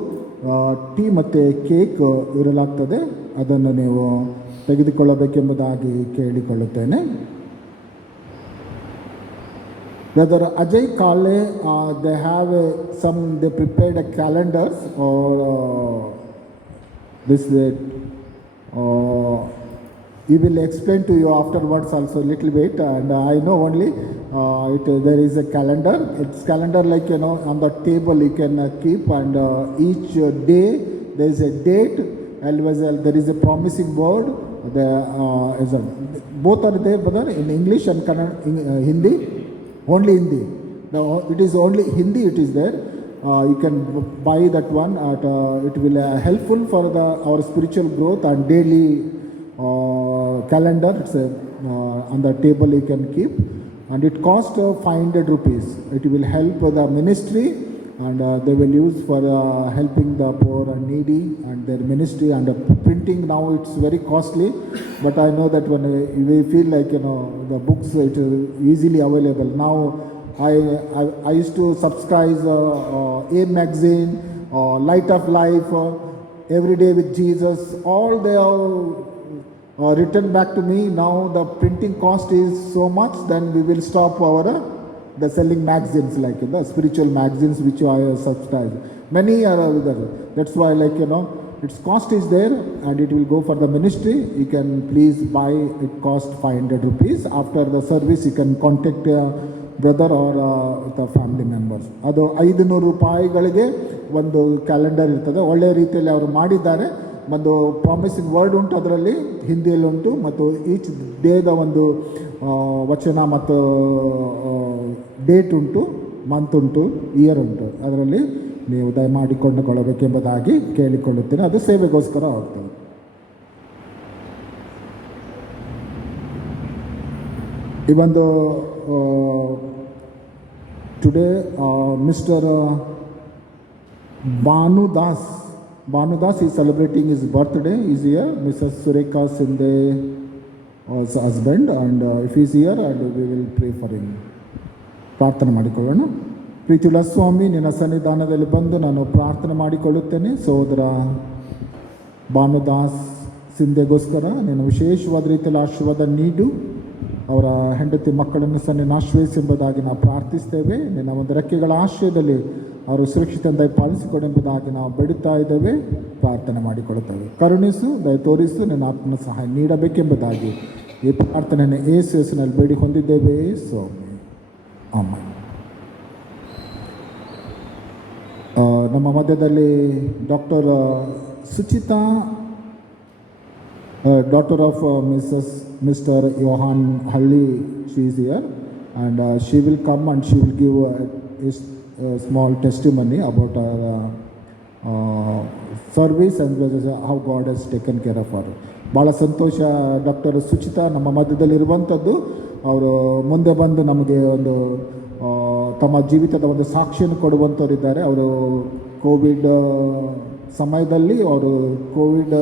ಟೀ ಮತ್ತು ಕೇಕ್ ಇರಲಾಗ್ತದೆ. ಅದನ್ನು ನೀವು ತೆಗೆದುಕೊಳ್ಳಬೇಕೆಂಬುದಾಗಿ ಕೇಳಿಕೊಳ್ಳುತ್ತೇನೆ. Brother Ajay Kale, they prepared a calendars or this he will explain to you afterwards also a little bit, and I know only there is a calendar. It's calendar like, on the table you can keep, and each day there is a date, and there is a promising word. Both are there, brother, in English and Hindi. Only Hindi. It is only Hindi. It is there. You can buy that one. It will helpful for our spiritual growth and daily calendar. It's on the table you can keep, and it costs 500 rupees. It will help the ministry, and they will use for helping the poor and needy and their ministry. And printing now it's very costly, but I know that when we feel like the books, it is easily available now. I used to subscribe A Magazine, Light of Life, Every Day with Jesus. All they are written back to me. Now the printing cost is so much, then we will stop the selling magazines, like the spiritual magazines which I subscribe. Many are there. That's why, its cost is there, and it will go for the ministry. You can please buy. It costs 500 rupees. After the service, you can contact brother or the family members. ಅದು 500 ರೂಪಾಯಿಗಳಿಗೆ ಒಂದು calendar ಇರ್ತದೆ. ಒಳ್ಳೆಯ ರೀತಿಯಲ್ಲಿ ಅವರು ಮಾಡಿದ್ದಾರೆ. ಒಂದು promising word ಉಂಟು, ಅದರಲ್ಲಿ ಹಿಂದಿಯಲ್ಲಿ ಉಂಟು, ಮತ್ತು ಈಚ್ ಡೇದ ಒಂದು ವಚನ ಮತ್ತು ಡೇಟ್ ಉಂಟು, ಮಂತ್ ಉಂಟು, ಇಯರ್ ಉಂಟು. ಅದರಲ್ಲಿ ನೀವು ದಯಮಾಡಿ ಕೊಂಡುಕೊಳ್ಳಬೇಕೆಂಬುದಾಗಿ ಕೇಳಿಕೊಳ್ಳುತ್ತೇನೆ. ಅದು ಸೇವೆಗೋಸ್ಕರ ಆಗ್ತದೆ. ಈ ಒಂದು today mister Bhanudas is celebrating his birthday. Is here. Mrs. Sureka Sinde's husband, and if he is here, and we will pray for him. ಪ್ರಾರ್ಥನೆ ಮಾಡಿಕೊಳ್ಳೋಣ. ಪ್ರೀತಿಯುಳ್ಳ ಸ್ವಾಮಿ, ನಿನ್ನ ಸನ್ನಿಧಾನದಲ್ಲಿ ಬಂದು ನಾನು ಪ್ರಾರ್ಥನೆ ಮಾಡಿಕೊಳ್ಳುತ್ತೇನೆ. ಸಹೋದರ ಭಾನುದಾಸ್ ಸಿಂಧೆಗೋಸ್ಕರ ನೀನು ವಿಶೇಷವಾದ ರೀತಿಯಲ್ಲಿ ಆಶೀರ್ವಾದ ನೀಡು. ಅವರ ಹೆಂಡತಿ ಮಕ್ಕಳನ್ನು ಸಹ ನೀನು ಆಶ್ರಯಿಸೆಂಬುದಾಗಿ ನಾವು ಪ್ರಾರ್ಥಿಸ್ತೇವೆ. ನಿನ್ನ ಒಂದು ರೆಕ್ಕೆಗಳ ಆಶ್ರಯದಲ್ಲಿ ಅವರು ಸುರಕ್ಷಿತ ಪಾಲಿಸಿಕೊಡೆಂಬುದಾಗಿ ನಾವು ಬೇಡುತ್ತಾ ಇದ್ದೇವೆ, ಪ್ರಾರ್ಥನೆ ಮಾಡಿಕೊಳ್ಳುತ್ತೇವೆ. ಕರುಣಿಸು, ದಯ ತೋರಿಸು, ನಿನ್ನ ಆತ್ಮನ ಸಹಾಯ ನೀಡಬೇಕೆಂಬುದಾಗಿ ಈ ಪ್ರಾರ್ಥನೆಯನ್ನು ಯೇಸು ಹೆಸರಿನಲ್ಲಿ ಬೇಡಿ ಹೊಂದಿದ್ದೇವೆ ಸ್ವಾಮಿ, ಆಮೆನ್. ನಮ್ಮ ಮಧ್ಯದಲ್ಲಿ doctor Suchita daughter of Mr. Johan Halli, she is here, and she will come and she will give a small testimony about her service and how God has taken care of her. ಭಾಳ ಸಂತೋಷ. Doctor Suchita ನಮ್ಮ ಮಧ್ಯದಲ್ಲಿರುವಂಥದ್ದು, ಅವರು ಮುಂದೆ ಬಂದು ನಮಗೆ ಒಂದು ತಮ್ಮ ಜೀವಿತದ ಒಂದು ಸಾಕ್ಷಿಯನ್ನು ಕೊಡುವಂಥವರಿದ್ದಾರೆ. ಅವರು ಕೋವಿಡ್ ಸಮಯದಲ್ಲಿ ಅವರು ಕೋವಿಡ್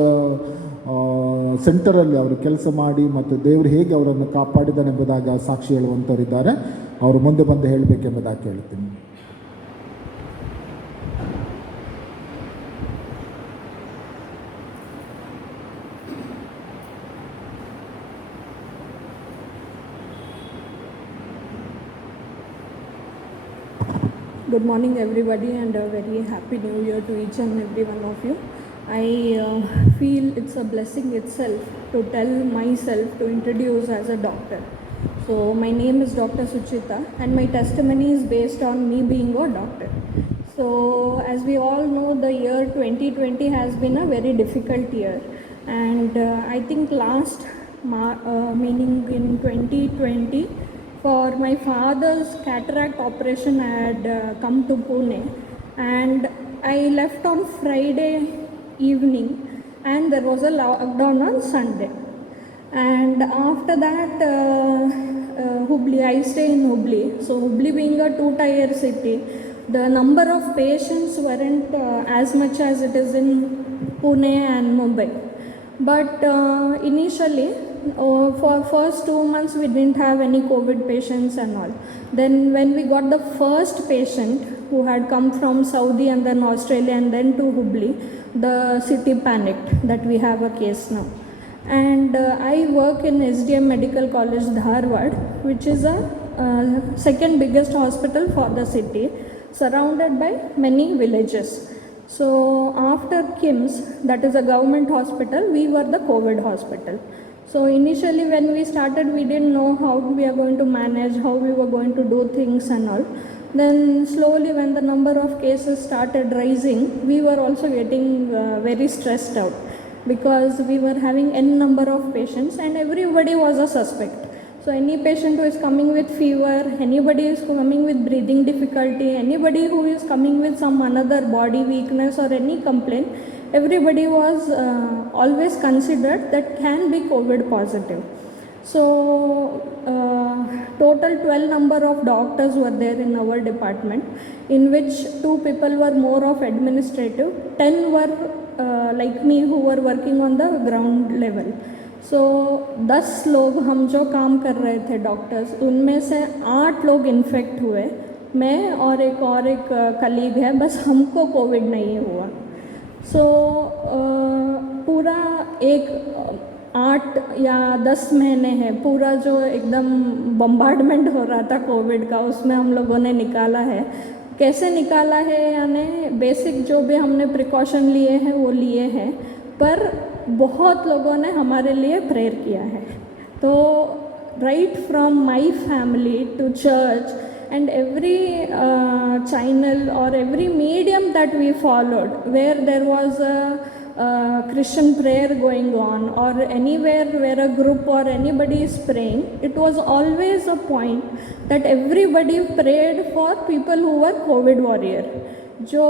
ಸೆಂಟರಲ್ಲಿ ಅವರು ಕೆಲಸ ಮಾಡಿ ಮತ್ತು ದೇವರು ಹೇಗೆ ಅವರನ್ನು ಕಾಪಾಡಿದನೆಂಬುದಾಗಿ ಸಾಕ್ಷಿ ಹೇಳುವಂಥವರಿದ್ದಾರೆ. ಅವರು ಮುಂದೆ ಬಂದು ಹೇಳಬೇಕೆಂಬುದಾಗಿ ಕೇಳ್ತೀನಿ. Good morning, everybody, and a very happy new year to each and every one of you. I feel it's a blessing itself to tell myself to introduce as a doctor. So, my name is Dr. Suchita, and my testimony is based on me being a doctor. So, as we all know, the year 2020 has been a very difficult year, and I think meaning in 2020. For my father's cataract operation, I had come to Pune, and I left on Friday evening, and there was a lockdown on Sunday. And after that, Hubli, I stay in Hubli. So Hubli being a two-tier city, the number of patients weren't as much as it is in Pune and Mumbai. But initially, for first 2 months we didn't have any COVID patients and all. Then when we got the first patient who had come from Saudi and then Australia and then to Hubli, the city panicked that we have a case now. And I work in SDM Medical College, Dharwad, which is a second biggest hospital for the city, surrounded by many villages. So after KIMS, that is a government hospital, we were the COVID hospital. So initially when we started, we didn't know how we are going to manage, how we were going to do things and all. Then slowly when the number of cases started rising, we were also getting very stressed out, because we were having n number of patients and everybody was a suspect. So any patient who is coming with fever, anybody who is coming with breathing difficulty, anybody who is coming with some another body weakness or any complaint, everybody was always considered that can be COVID positive. So total 12 number of doctors were there in our department, in which 2 people were more of administrative, 10 were like me who were working on the ground level. So 10 लोग हम जो काम कर रहे थे doctors, उनमें से 8 लोग इन्फेक्ट हुए, मैं और एक कलीग है, बस हमको कोविड नहीं हुआ. सो पूरा 8 या 10 महीने हैं, पूरा जो एकदम बम्बार्डमेंट हो रहा था कोविड का, उसमें हम लोगों ने निकाला है. कैसे निकाला है, यानी बेसिक जो भी हमने प्रिकॉशन लिए हैं वो लिए हैं, पर बहुत लोगों ने हमारे लिए प्रेयर किया है. तो right from my family to church and every channel or every medium that we followed, where there was a Christian prayer going on or anywhere where a group or anybody is praying, it was always a point that everybody prayed for people who were COVID warrior. जो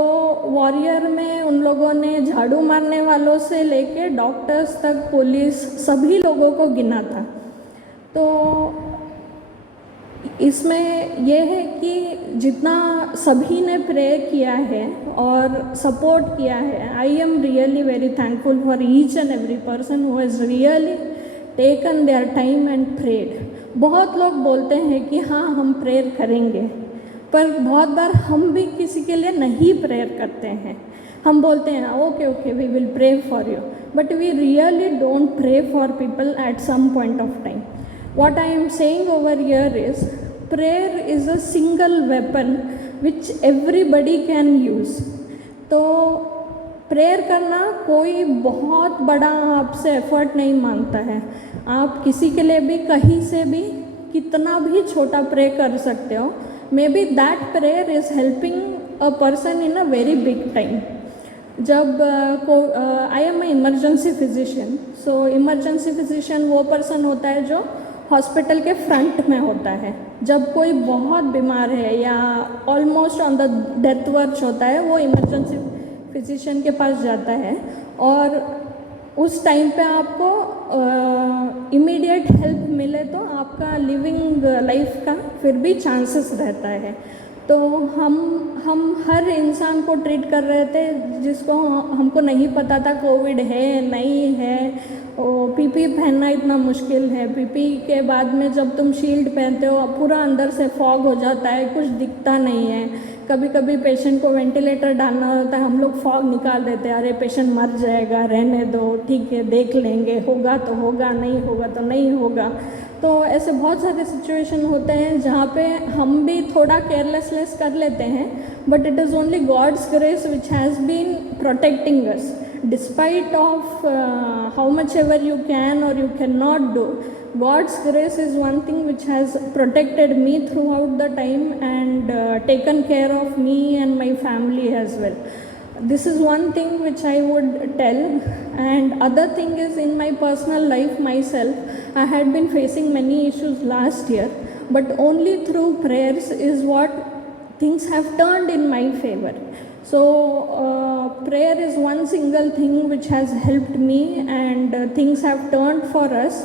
warrior में उन लोगों ने झाड़ू मारने वालों से लेके डॉक्टर्स तक, पुलिस, सभी लोगों को गिना था. तो इसमें यह है कि जितना सभी ने प्रे किया है और सपोर्ट किया है, I am really very thankful for each and every person who has really taken their time and prayed. बहुत लोग बोलते हैं कि हाँ हम प्रेयर करेंगे, पर बहुत बार हम भी किसी के लिए नहीं प्रेयर करते हैं. हम बोलते हैं okay we will pray for you, but we really don't pray for people at some point of time. What I am saying over here is, prayer is a single weapon which everybody can use. तो prayer करना कोई बहुत बड़ा आपसे effort नहीं मांगता है. आप किसी के लिए भी कहीं से भी कितना भी छोटा प्रे कर सकते हो. May be that prayer is helping a person in a very big time. जब I am emergency physician. So emergency physician वो पर्सन होता है जो हॉस्पिटल के फ्रंट में होता है. जब कोई बहुत बीमार है या ऑलमोस्ट ऑन द डेथ वर्च होता है, वो इमरजेंसी फिजिशियन के पास जाता है और उस टाइम पे आपको इमीडिएट हेल्प मिले तो आपका लिविंग लाइफ का फिर भी चांसेस रहता है. तो हम हर इंसान को ट्रीट कर रहे थे जिसको हमको नहीं पता था कोविड है नहीं है. पीपी पहनना इतना मुश्किल है. पीपी के बाद में जब तुम शील्ड पहनते हो पूरा अंदर से फॉग हो जाता है, कुछ दिखता नहीं है. कभी कभी पेशेंट को वेंटिलेटर डालना होता है, हम लोग फॉग निकाल देते हैं, अरे पेशेंट मर जाएगा, रहने दो, ठीक है देख लेंगे, होगा तो होगा, नहीं होगा तो नहीं होगा. तो ऐसे बहुत सारे सिचुएशन होते हैं जहाँ पे हम भी थोड़ा केयरलेसनेस कर लेते हैं, but it is only God's grace which has been protecting us despite of how much ever you can or you cannot do. God's grace is one thing which has protected me throughout the time and taken care of me and my family as well. This is one thing which I would tell. And other thing is, in my personal life myself, I had been facing many issues last year, but only through prayers is what things have turned in my favor. So prayer is one single thing which has helped me, and things have turned for us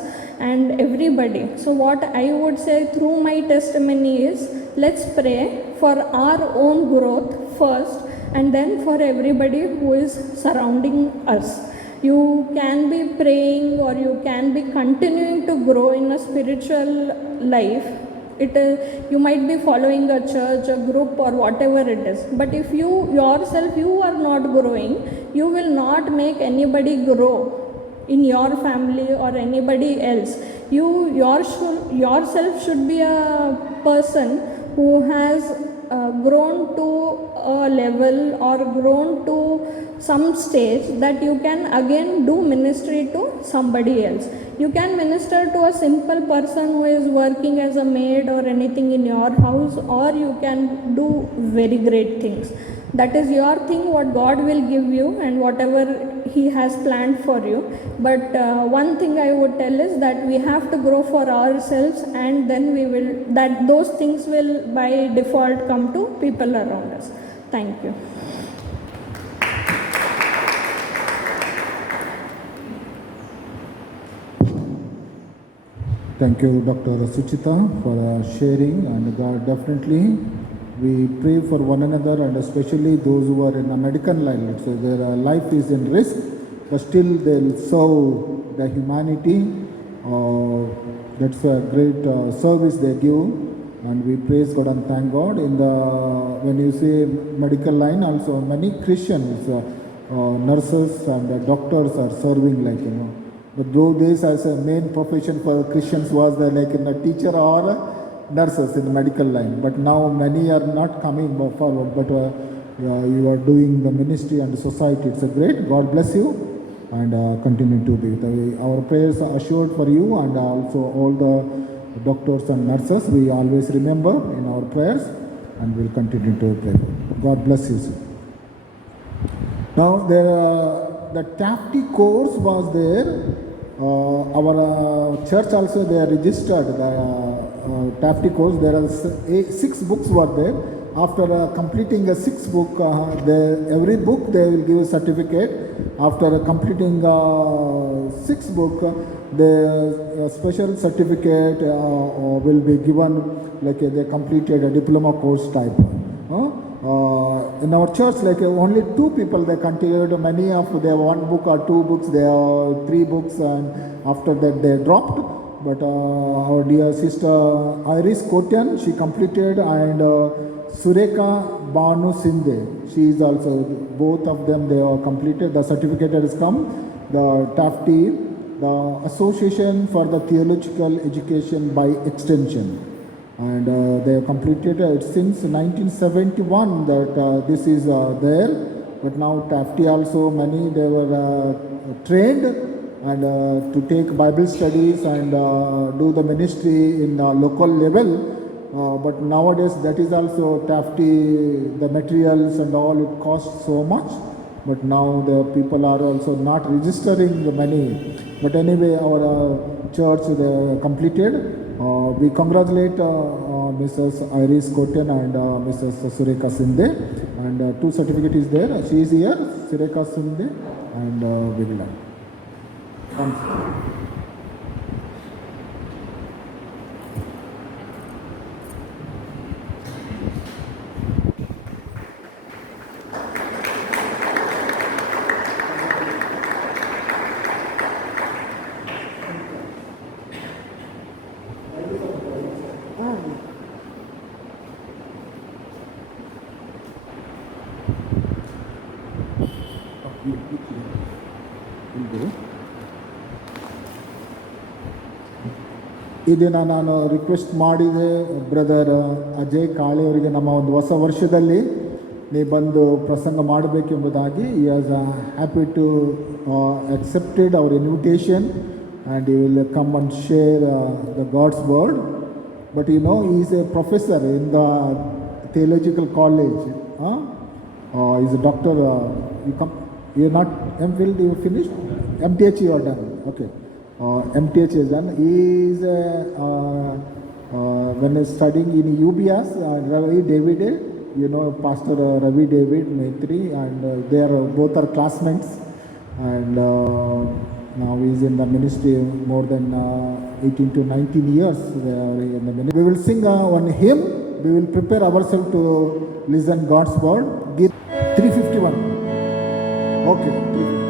and everybody. So what I would say through my testimony is, let's pray for our own growth first, and then for everybody who is surrounding us. You can be praying or you can be continuing to grow in a spiritual life. You might be following a church, a group, or whatever it is, but if you yourself you are not growing, you will not make anybody grow in your family or anybody else. Yourself should be a person who has grown to a level or grown to some stage that you can again do ministry to somebody else. You can minister to a simple person who is working as a maid or anything in your house, or you can do very great things. That is your thing, what God will give you and whatever He has planned for you. But one thing I would tell is that we have to grow for ourselves, and then those things will by default come to people around us. Thank you. Thank you, Dr. Suchita, for sharing. And God, definitely we pray for one another, and especially those who are in a medical line. So their life is in risk, but still they'll serve the humanity. That's a great service they give, and we praise God and thank God. When you say medical line, also many Christians, nurses and doctors are serving, like, you know. But those days, as a main profession for Christians was a teacher or nurses in the medical line. But now many are not coming forward, but you are doing the ministry and the society. It's a great. God bless you, and continue to be. Our prayers are assured for you, and also all the doctors and nurses. We always remember in our prayers, and we'll continue to pray. God bless you, sir. Now the TAFT course was there. Our church also, they are registered the TAFT course. There are 6 books were there. After completing a 6 book, every book they will give a certificate. After completing 6 book, the special certificate will be given, like they completed a diploma course type. In our church, like only 2 people they continued. Many of they have 1 book or 2 books, they have 3 books, and after that they dropped. But our dear sister Iris Kotian, she completed, and Sureka Banu Sinde, she is also, both of them they are completed. The certificate has come. The TAFT, the Association for the Theological Education by Extension. And they have completed it since 1971 that this is there. But now TAFT also, many they were trained and to take Bible studies and do the ministry in local level. But nowadays that is also TAFT, the materials and all, it costs so much. but now the people are also not registering many. But anyway, our church they completed. We congratulate Mrs. Iris Koten and Mrs. Sureka Sinde, and 2 certificate is there. She is here, Sureka Sinde and Vigla. ಈ ದಿನ ನಾನು request ಮಾಡಿದೆ brother Ajay Kale ಅವರಿಗೆ ನಮ್ಮ ಒಂದು ಹೊಸ ವರ್ಷದಲ್ಲಿ ನೀವು ಬಂದು ಪ್ರಸಂಗ ಮಾಡಬೇಕೆಂಬುದಾಗಿ. ಈ as happy to accepted our invitation and he will come and share the God's word. But you know, he is a professor in the theological college. He is a doctor. You are not MPhil, you finished? MTH you are done. Okay. MTH is done. He is when he is studying in UBS, Ravi David, you know, Pastor Ravi David Maitri, and they are both are classmates, and now he is in the ministry more than 18 to 19 years. They are in the ministry. We will sing one hymn. We will prepare ourselves to listen God's word. 351. Okay. 351.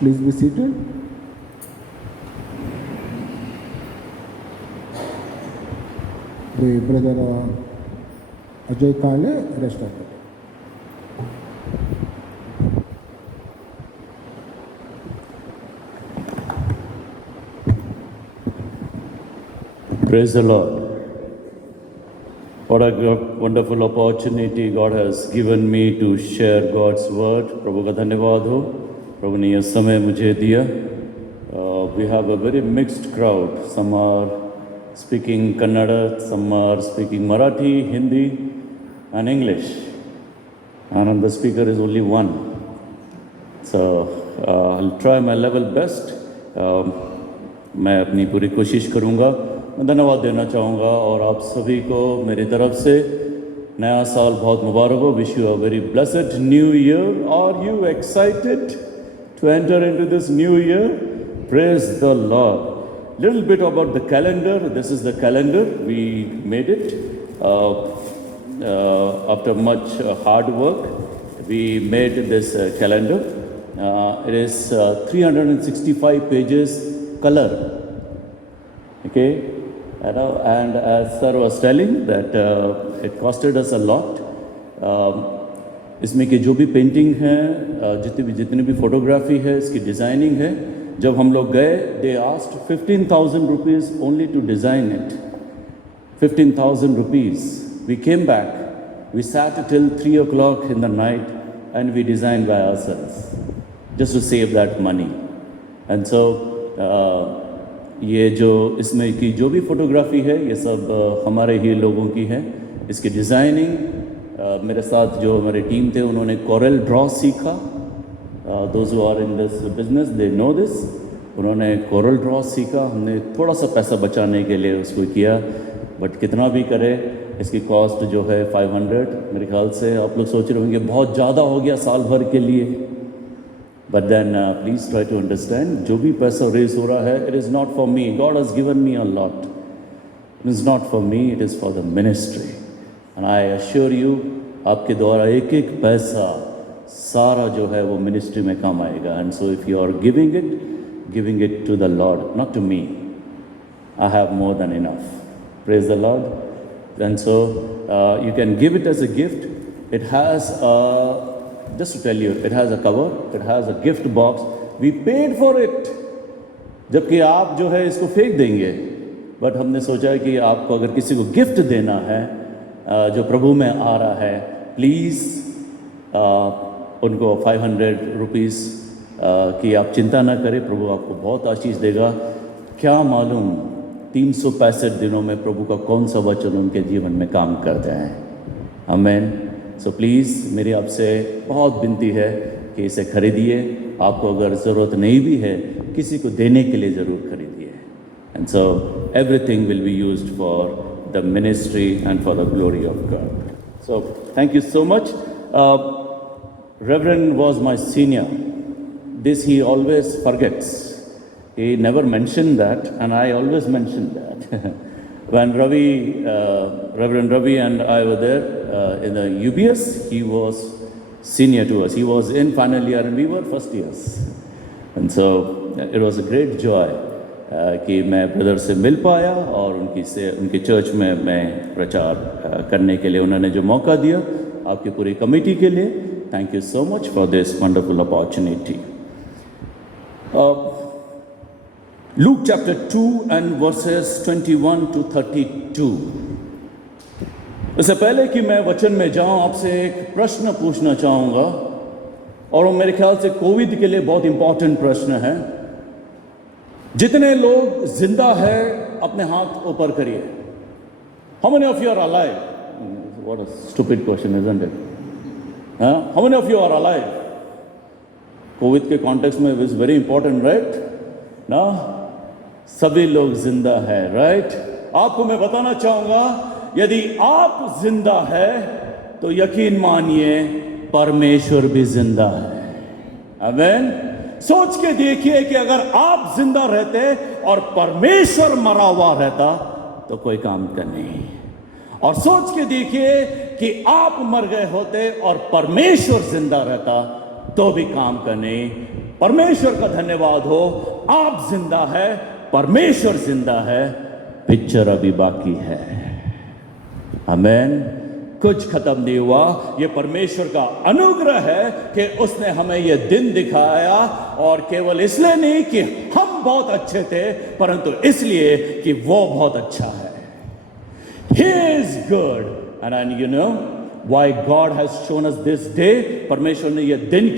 Please be seated. The brother Ajay Kale, rest of it. Praise the Lord. What a wonderful opportunity God has given me to share God's word. प्रभु का धन्यवाद हो, प्रभु ने यह समय मुझे दिया. We have a very mixed crowd. Some are speaking Kannada, some are speaking Marathi, Hindi and English. And the speaker is only one. So I'll try my level best मैं अपनी पूरी कोशिश करूँगा। मैं धन्यवाद देना चाहूँगा और आप सभी को मेरी तरफ से नया साल बहुत मुबारक हो। Wish you a very blessed new year. Are you excited to enter into this new year? Praise the Lord. Little bit about the calendar. This is the calendar. We made it after much hard work. We made this calendar. It is 365 pages color. Okay, and as Sir was telling that it costed us a lot. इसमें के जो भी painting है, जितनी भी photography है, इसकी designing है, जब हम लोग गए they asked 15,000 rupees only to design it. 15,000 rupees. We came back, we sat till 3 o'clock in the night and we designed by ourselves just to save that money. And so ये जो इसमें की जो भी फोटोग्राफी है ये सब हमारे ही लोगों की है। इसकी डिज़ाइनिंग मेरे साथ जो हमारी टीम थे उन्होंने कोरल ड्रॉ सीखा। Those who are in this business they know this. उन्होंने कोरल ड्रॉ सीखा। हमने थोड़ा सा पैसा बचाने के लिए उसको किया, बट कितना भी करे इसकी कॉस्ट जो है 500। मेरे ख्याल से आप लोग सोच रहे होंगे बहुत ज़्यादा हो गया साल भर के लिए, but then please try to understand जो भी पैसा रेज हो रहा है it is not for me. God has given me a lot. It is not for me, it is for the ministry. And I assure you आपके द्वारा एक एक पैसा सारा जो है वो मिनिस्ट्री में काम आएगा। And so if you are giving it to the Lord, not to me, I have more than enough. Praise the Lord. And so you can give it as a gift. It has just to tell you, it has a cover, it has a gift box. We paid for it. जबकि आप जो है इसको फेंक देंगे, but हमने सोचा है कि आपको अगर किसी को गिफ्ट देना है जो प्रभु में आ रहा है, प्लीज़ उनको 500 रुपीज़ की आप चिंता ना करें, प्रभु आपको बहुत आशीष देगा। क्या मालूम 365 दिनों में प्रभु का कौन सा वचन उनके जीवन में काम कर जाए। आमीन। सो प्लीज़ मेरी आपसे बहुत विनती है कि इसे खरीदिए। आपको अगर ज़रूरत नहीं भी है, किसी को देने के लिए ज़रूर खरीदिए। And so everything will be used for the ministry and for the glory of God. So thank you so much. Reverend was my senior. This he always forgets. He never mentioned that, and I always mentioned that. When Reverend Ravi and I were there in the UBS, he was senior to us. He was in final year and we were first years. And so it was a great joy कि मैं brother से मिल पाया और उनकी church में मैं प्रचार करने के लिए उन्होंने जो मौका दिया, आपकी पूरी कमेटी के लिए thank you so much for this wonderful opportunity. Luke chapter 2 and verses 21 to 32। इससे पहले कि मैं वचन में जाऊं, आपसे एक प्रश्न पूछना चाहूँगा, और वो मेरे ख्याल से कोविड के लिए बहुत इंपॉर्टेंट प्रश्न है। जितने लोग जिंदा है अपने हाथ ऊपर करिए। How many of you are alive? What a stupid question, isn't it? How many of you are alive? Covid के कॉन्टेक्स्ट में इज वेरी इंपॉर्टेंट, राइट ना? सभी लोग जिंदा है, राइट? आपको मैं बताना चाहूंगा, यदि आप जिंदा है तो यकीन मानिए परमेश्वर भी जिंदा है। आमीन। सोच के देखिए कि अगर आप जिंदा रहते और परमेश्वर मरा हुआ रहता तो कोई काम का नहीं। और सोच के देखिए कि आप मर गए होते और परमेश्वर जिंदा रहता तो भी काम का नहीं। परमेश्वर का धन्यवाद हो, आप जिंदा है, परमेश्वर जिंदा है, पिक्चर अभी बाकी है। आमीन। कुछ खत्म नहीं हुआ। ये परमेश्वर का अनुग्रह है कि उसने हमें ये दिन दिखाया, और केवल इसलिए नहीं कि हम बहुत अच्छे थे, परंतु इसलिए कि वो बहुत अच्छा है। He is good, and you know why God has shown us this day? परमेश्वर ने ये दिन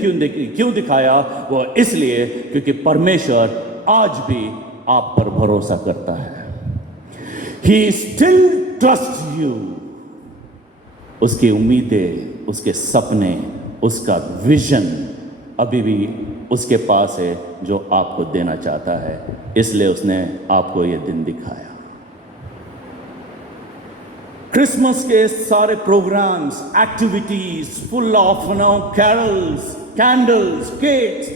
क्यों दिखाया? वो इसलिए क्योंकि परमेश्वर आज भी आप पर भरोसा करता है। He still trusts you. उसकी उम्मीदें, उसके सपने, उसका विजन अभी भी उसके पास है जो आपको देना चाहता है, इसलिए उसने आपको ये दिन दिखाया। क्रिसमस के सारे programmes, activities, full of carols, candles, cakes,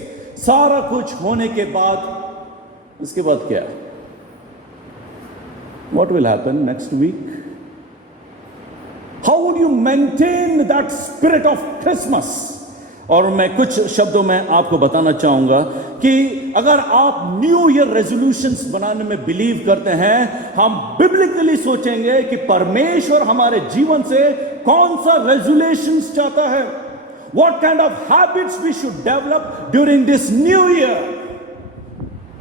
सारा कुछ होने के बाद उसके बाद क्या? What will happen next week? How would you maintain that spirit of Christmas? और मैं कुछ शब्दों में आपको बताना चाहूंगा कि अगर आप न्यू ईयर रेजोल्यूशंस बनाने में बिलीव करते हैं, हम बिब्लिकली सोचेंगे कि परमेश्वर हमारे जीवन से कौन सा रेजोल्यूशंस चाहता है, what kind of habits we should develop during this new year.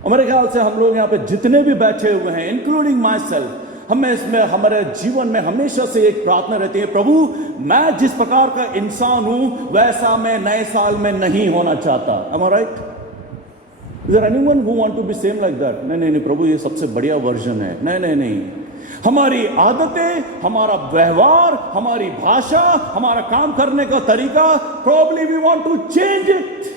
हमारे ख्याल से हम लोग यहाँ पे जितने भी बैठे हुए हैं, इंक्लूडिंग माई सेल्फ, हमें इसमें हमारे जीवन में हमेशा से एक प्रार्थना रहती है, प्रभु मैं जिस प्रकार का इंसान हूं वैसा मैं नए साल में नहीं होना चाहता। Am I right? Is there anyone who want to be same like that? नहीं प्रभु ये सबसे बढ़िया वर्जन है। नहीं, हमारी आदतें, हमारा व्यवहार, हमारी भाषा, हमारा काम करने का तरीका, probably we want to change it,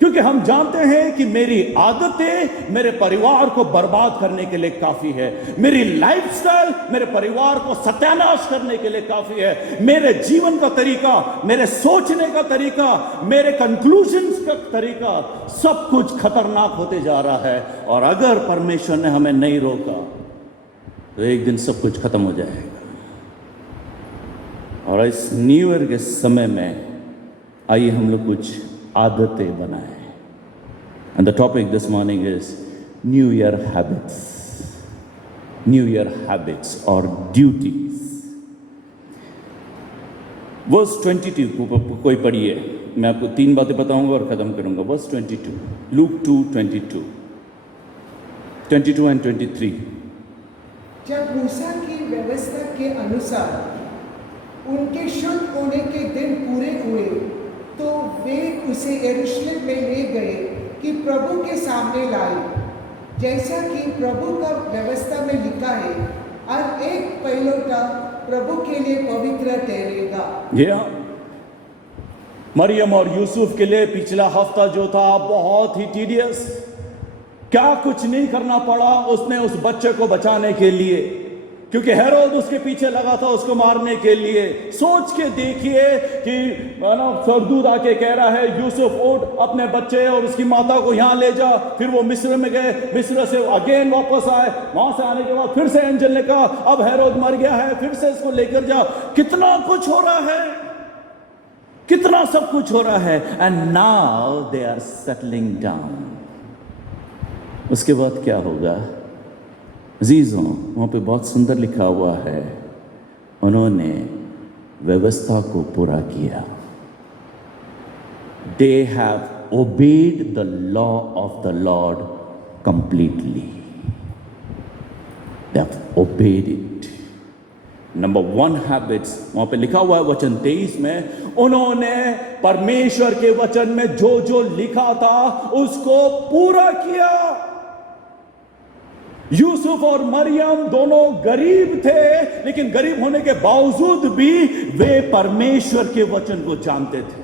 क्योंकि हम जानते हैं कि मेरी आदतें मेरे परिवार को बर्बाद करने के लिए काफी है, मेरी लाइफस्टाइल मेरे परिवार को सत्यानाश करने के लिए काफी है, मेरे जीवन का तरीका, मेरे सोचने का तरीका, मेरे कंक्लूजन्स का तरीका, सब कुछ खतरनाक होते जा रहा है। और अगर परमेश्वर ने हमें नहीं रोका तो एक दिन सब कुछ खत्म हो जाएगा। और इस न्यू ईयर के समय में आइए हम लोग कुछ आदतें बनाएं। And the topic this morning is New Year habits. New Year habits or duties. Verse 22 कोई पढ़िए, मैं आपको 3 बातें बताऊंगा और खत्म करूंगा। Verse 22, Luke 2:22, 22 and 23. जब मूसा की व्यवस्था के अनुसार उनके शुद्ध होने के दिन पूरे हुए तो वे उसे यरूशलेम में ले गए कि प्रभु के सामने लाए, जैसा कि प्रभु का व्यवस्था में लिखा है, और एक पहिलौठा प्रभु के लिए पवित्र ठहरेगा। मरियम और यूसुफ के लिए पिछला हफ्ता जो था बहुत ही टीडियस, क्या कुछ नहीं करना पड़ा उसने उस बच्चे को बचाने के लिए, क्योंकि हेरोद उसके पीछे लगा था उसको मारने के लिए। सोच के देखिए कि सरदूत आके कह रहा है यूसुफ उठ अपने बच्चे और उसकी माता को यहाँ ले जा। फिर वो मिस्र में गए, मिस्र से अगेन वापस आए, वहां से आने के बाद फिर से एंजल ने कहा अब हेरोद मर गया है, फिर से इसको लेकर जा। कितना कुछ हो रहा है, कितना सब कुछ हो रहा है। And now they are settling down. उसके बाद क्या होगा अजीजों? वहाँ पे बहुत सुंदर लिखा हुआ है, उन्होंने व्यवस्था को पूरा किया। They have obeyed the law of the Lord completely. They have obeyed it. Number 1 habits, वहाँ पे लिखा हुआ है वचन 23 में, उन्होंने परमेश्वर के वचन में जो जो लिखा था उसको पूरा किया। यूसुफ और मरियम दोनों गरीब थे, लेकिन गरीब होने के बावजूद भी वे परमेश्वर के वचन को जानते थे।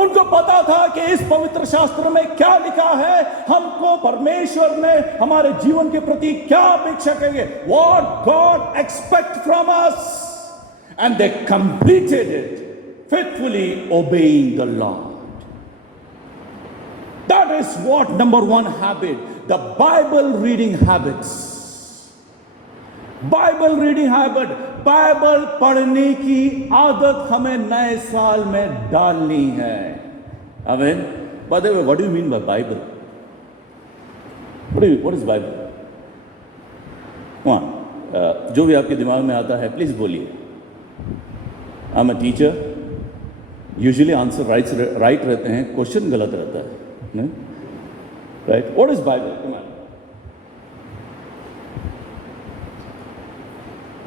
उनको पता था कि इस पवित्र शास्त्र में क्या लिखा है, हमको परमेश्वर ने हमारे जीवन के प्रति क्या अपेक्षा करेंगे, what God expects from us, and they completed it, faithfully obeying the Lord. That is what number 1 habit, the Bible reading habits. Bible reading habit, Bible पढ़ने की आदत हमें नए साल में डालनी है। आमीन। By the way, what do you mean by Bible? What is Bible? Come on, जो भी आपके दिमाग में आता है प्लीज बोलिए। I am a teacher, usually answer right रहते हैं, क्वेश्चन गलत रहता है। Right? What is Bible? Come on.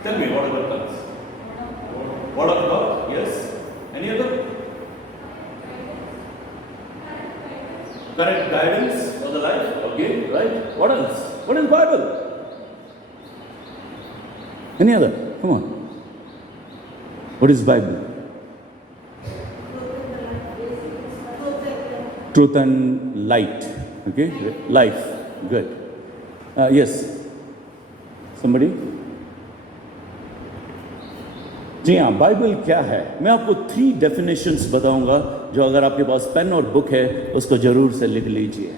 Tell me, what about that? Word of God? Yes. Any other? Correct guidance for the life. Okay, right? What else? What is Bible? Any other? Come on. What is Bible? Truth and light. Okay? Life. Good. Yes. Somebody? जी हाँ, Bible क्या है? मैं आपको 3 definitions बताऊंगा, जो अगर आपके पास pen और बुक है उसको जरूर से लिख लीजिए.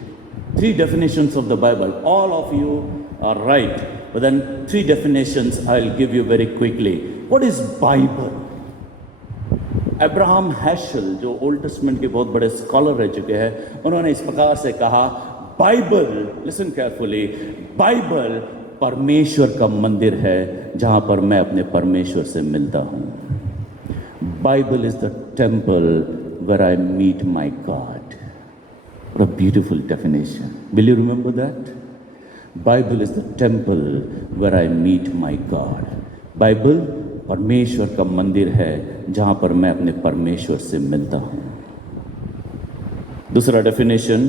3 definitions of the Bible. All of you are right, but then 3 definitions I'll give you very quickly. What is Bible? Abraham Heschel, जो ओल्ड टेस्टमेंट के बहुत बड़े स्कॉलर रह चुके हैं, उन्होंने इस प्रकार से कहा, बाइबल, लिसन केयरफुली, बाइबल परमेश्वर का मंदिर है जहां पर मैं अपने परमेश्वर से मिलता हूं. Bible is the temple where I meet my God. What a beautiful definition. Will you remember that? Bible is the temple where I meet my God. Bible परमेश्वर का मंदिर है जहां पर मैं अपने परमेश्वर से मिलता हूं. दूसरा डेफिनेशन,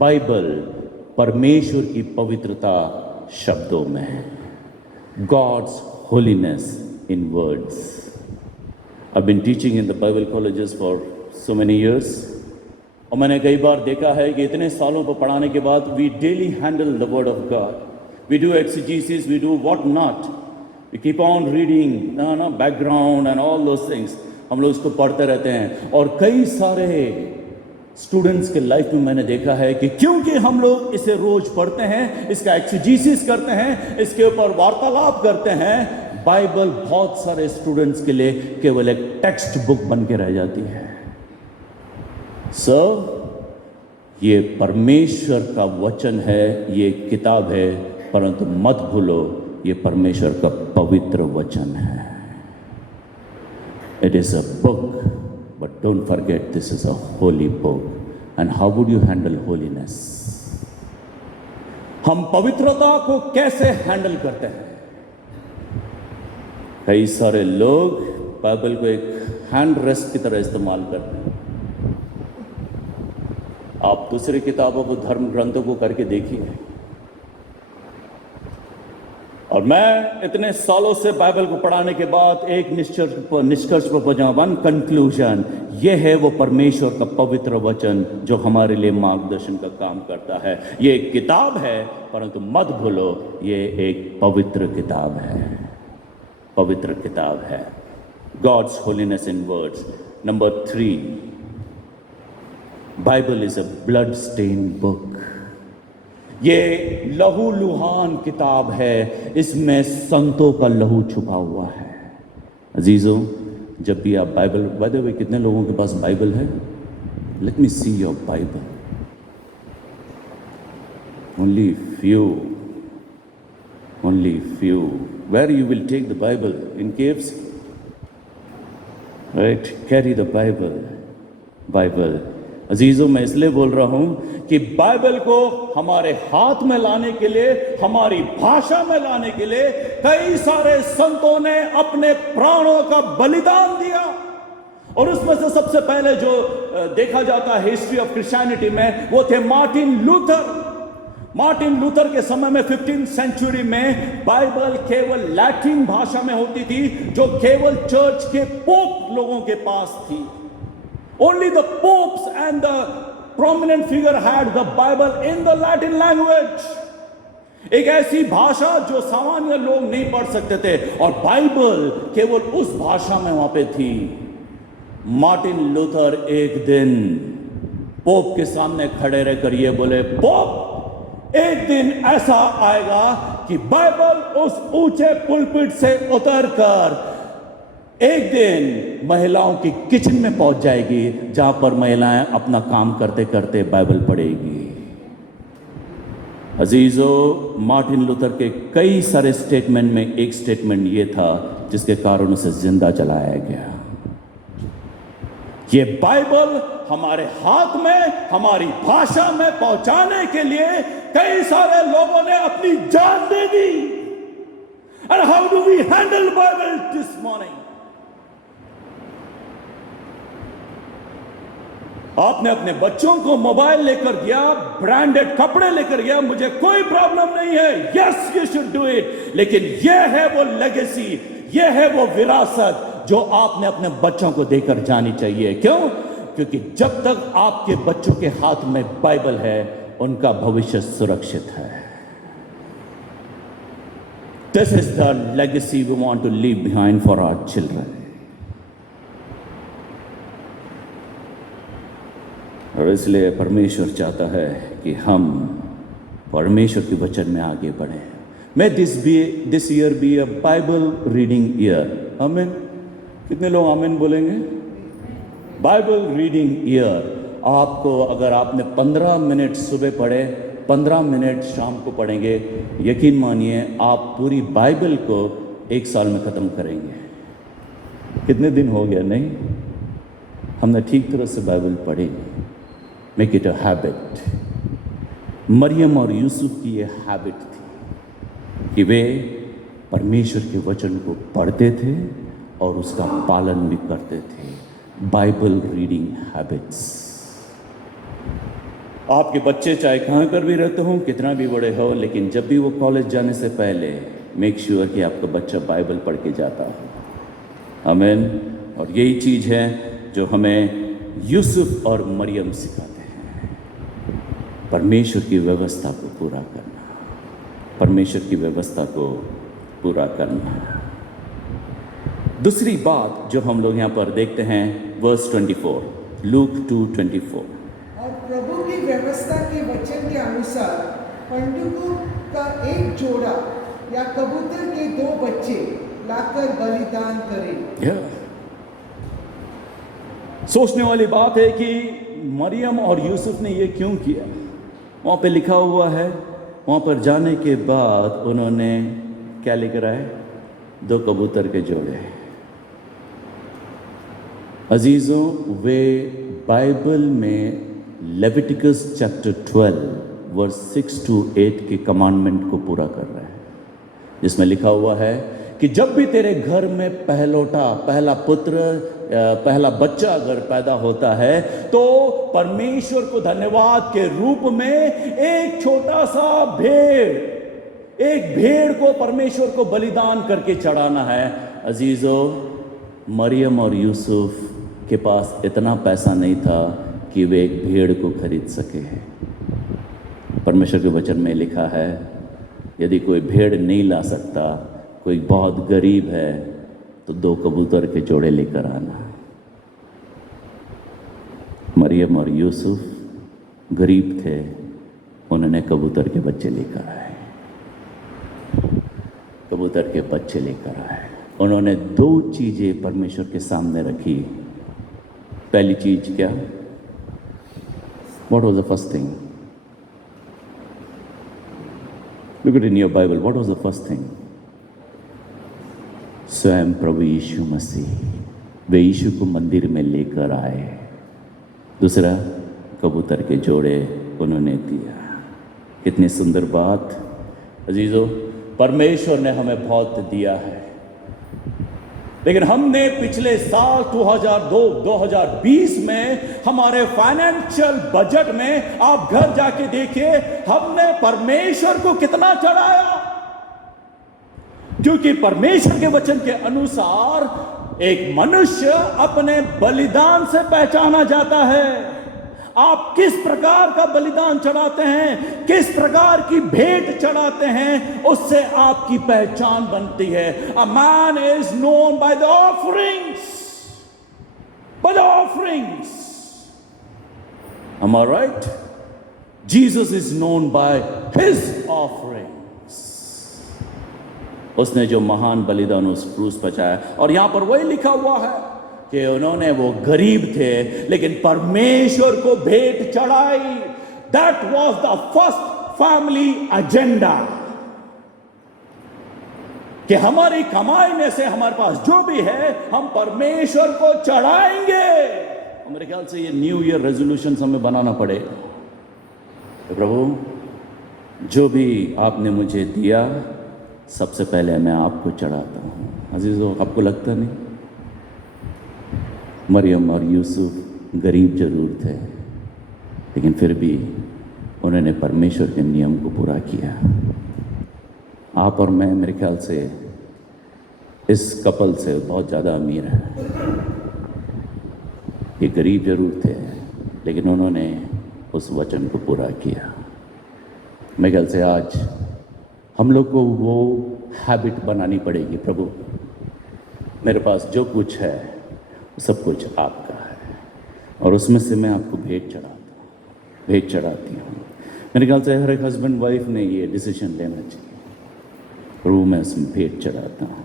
बाइबल परमेश्वर की पवित्रता शब्दों में है. God's holiness in words. I've been teaching in the Bible colleges for so many years. और मैंने कई बार देखा है कि इतने सालों पर पढ़ाने के बाद we daily handle the word of God. We do exegesis, we do what not, we keep on reading ना background and all those things. हम लोग इसको पढ़ते रहते हैं. और कई सारे स्टूडेंट्स के लाइफ में मैंने देखा है कि क्योंकि हम लोग इसे रोज पढ़ते हैं, इसका एक्सीजेसिस करते हैं, इसके ऊपर वार्तालाप करते हैं, बाइबल बहुत सारे स्टूडेंट्स के लिए केवल एक टेक्स्ट बुक बन के रह जाती है. ये परमेश्वर का वचन है, ये किताब है, परंतु मत भूलो ये परमेश्वर का पवित्र वचन है. It is a book, but don't forget this is a Holi book. And how would you handle holiness? हम पवित्रता को कैसे हैंडल करते हैं? कई सारे लोग बाइबल को एक हैंड रेस्ट की तरह इस्तेमाल करते हैं. आप दूसरी किताबों को, धर्म ग्रंथों को करके देखिए. और मैं इतने सालों से बाइबल को पढ़ाने के बाद एक निष्कर्ष पर पहुंचा, वन कंक्लूजन, ये है वो परमेश्वर का पवित्र वचन जो हमारे लिए मार्गदर्शन का काम करता है. ये एक किताब है, परंतु मत भूलो ये एक पवित्र किताब है. पवित्र किताब है. God's holiness in words. Number 3, Bible is a blood stain book. ये लहू लुहान किताब है, इसमें संतों का लहू छुपा हुआ है. अजीजों, जब भी आप बाइबल, बाय द वे कितने लोगों के पास बाइबल है? Let me see your Bible. Only few. Only few. Where you will take the Bible? In caves? Right, carry the Bible. Bible अजीजों, मैं इसलिए बोल रहा हूं कि बाइबल को हमारे हाथ में लाने के लिए, हमारी भाषा में लाने के लिए कई सारे संतों ने अपने प्राणों का बलिदान दिया. और उसमें से सबसे पहले जो देखा जाता है हिस्ट्री ऑफ क्रिश्चियनिटी में, वो थे मार्टिन लूथर. मार्टिन लूथर के समय में 15th सेंचुरी में बाइबल केवल लैटिन भाषा में होती थी, जो केवल चर्च के पोप लोगों के पास थी. Only the popes and the prominent figure had the Bible in the Latin language. एक ऐसी भाषा जो सामान्य लोग नहीं पढ़ सकते थे, और बाइबल केवल उस भाषा में वहां पे थी. मार्टिन लूथर एक दिन पोप के सामने खड़े रहकर ये बोले, पोप, एक दिन ऐसा आएगा कि बाइबल उस ऊंचे पुलपिट से उतरकर एक दिन महिलाओं की किचन में पहुंच जाएगी, जहां पर महिलाएं अपना काम करते करते बाइबल पढ़ेगी. अजीजों, मार्टिन लूथर के कई सारे स्टेटमेंट में एक स्टेटमेंट ये था जिसके कारण उसे जिंदा जलाया गया. ये बाइबल हमारे हाथ में, हमारी भाषा में पहुंचाने के लिए कई सारे लोगों ने अपनी जान दे दी. And how do we handle Bible this morning? आपने अपने बच्चों को मोबाइल लेकर दिया, ब्रांडेड कपड़े लेकर गया, मुझे कोई प्रॉब्लम नहीं है, yes you should do it. लेकिन यह है वो लेगेसी, यह है वो विरासत जो आपने अपने बच्चों को देकर जानी चाहिए. क्यों? क्योंकि जब तक आपके बच्चों के हाथ में बाइबल है उनका भविष्य सुरक्षित है। This is the legacy we want to leave behind for our children. और इसलिए परमेश्वर चाहता है कि हम परमेश्वर के वचन में आगे बढ़े। May this year be a Bible reading year. आमीन। कितने लोग आमीन बोलेंगे? Bible reading year. आपको अगर आपने 15 मिनट सुबह पढ़े, 15 मिनट शाम को पढ़ेंगे, यकीन मानिए आप पूरी बाइबल को 1 साल में ख़त्म करेंगे। कितने दिन हो गया नहीं हमने ठीक तरह से बाइबल पढ़ी। Make it a habit. मरियम और यूसुफ की ये हैबिट थी कि वे परमेश्वर के वचन को पढ़ते थे और उसका पालन भी करते थे। Bible reading habits. आपके बच्चे चाहे कहाँ पर भी रहते हो, कितना भी बड़े हो, लेकिन जब भी वो कॉलेज जाने से पहले मेक श्योर कि आपका बच्चा बाइबल पढ़ के जाता है। आमीन। और यही चीज़ है जो हमें यूसुफ और मरियम सिखाते हैं। परमेश्वर की व्यवस्था को पूरा करना, परमेश्वर की व्यवस्था को पूरा करना। दूसरी बात जो हम लोग यहाँ पर देखते हैं, वर्स 24, लूक 2:24। और प्रभु की व्यवस्था के वचन के अनुसार पंडुकों का एक जोड़ा या कबूतर के 2 बच्चे लाकर बलिदान करें। सोचने वाली बात है कि मरियम और यूसुफ ने ये क्यों किया। वहाँ पे लिखा हुआ है, वहाँ पर जाने के बाद उन्होंने क्या लेकर आए? 2 कबूतर के जोड़े। अजीज़ों, वे बाइबल में लेविटिकस चैप्टर 12 वर्स 6 to 8 के कमांडमेंट को पूरा कर रहे हैं, जिसमें लिखा हुआ है कि जब भी तेरे घर में पहलौठा, पहला पुत्र, पहला बच्चा अगर पैदा होता है तो परमेश्वर को धन्यवाद के रूप में एक छोटा सा एक भेड़ को परमेश्वर को बलिदान करके चढ़ाना है। अजीजों, मरियम और यूसुफ के पास इतना पैसा नहीं था कि वे एक भेड़ को खरीद सके। परमेश्वर के वचन में लिखा है, यदि कोई भेड़ नहीं ला सकता, कोई बहुत गरीब है, तो 2 कबूतर के जोड़े लेकर आना। मरियम और यूसुफ गरीब थे, उन्होंने कबूतर के बच्चे लेकर आए। कबूतर के बच्चे लेकर आए। उन्होंने 2 चीज़ें परमेश्वर के सामने रखी। पहली चीज क्या? What was the first thing? Look at it in your Bible. What was the first thing? स्वयं प्रभु यीशु मसीह, वे यीशु को मंदिर में लेकर आए। दूसरा, कबूतर के जोड़े उन्होंने दिया। कितनी सुंदर बात। अजीजों, परमेश्वर ने हमें बहुत दिया है, लेकिन हमने पिछले साल 2020 में हमारे फाइनेंशियल बजट में, आप घर जाके देखिए, हमने परमेश्वर को कितना चढ़ाया। क्योंकि परमेश्वर के वचन के अनुसार एक मनुष्य अपने बलिदान से पहचाना जाता है। आप किस प्रकार का बलिदान चढ़ाते हैं, किस प्रकार की भेंट चढ़ाते हैं, उससे आपकी पहचान बनती है। A man is known by the offerings, by the offerings. Am I right? Jesus is known by his offerings. उसने जो महान बलिदान उस क्रूस पर चाया, और यहां पर वही लिखा हुआ है कि उन्होंने, वो गरीब थे लेकिन परमेश्वर को भेंट चढ़ाई। That was the first family agenda, कि हमारी कमाई में से हमारे पास जो भी है हम परमेश्वर को चढ़ाएंगे। मेरे ख्याल से ये न्यू ईयर रेजोल्यूशन हमें बनाना पड़ेगा। तो प्रभु, जो भी आपने मुझे दिया सबसे पहले मैं आपको चढ़ाता हूँ। अजीजों, आपको लगता नहीं मरियम और यूसुफ गरीब जरूर थे, लेकिन फिर भी उन्होंने परमेश्वर के नियम को पूरा किया। आप और मैं, मेरे ख्याल से इस कपल से बहुत ज़्यादा अमीर है। ये गरीब जरूर थे, लेकिन उन्होंने उस वचन को पूरा किया। मेरे ख्याल से आज हम लोग को वो हैबिट बनानी पड़ेगी। प्रभु, मेरे पास जो कुछ है सब कुछ आपका है, और उसमें से मैं आपको भेंट चढ़ाती हूँ। मेरे ख्याल से हर एक हस्बैंड वाइफ ने ये डिसीजन लेना चाहिए, प्रभु मैं उसमें भेंट चढ़ाता हूँ।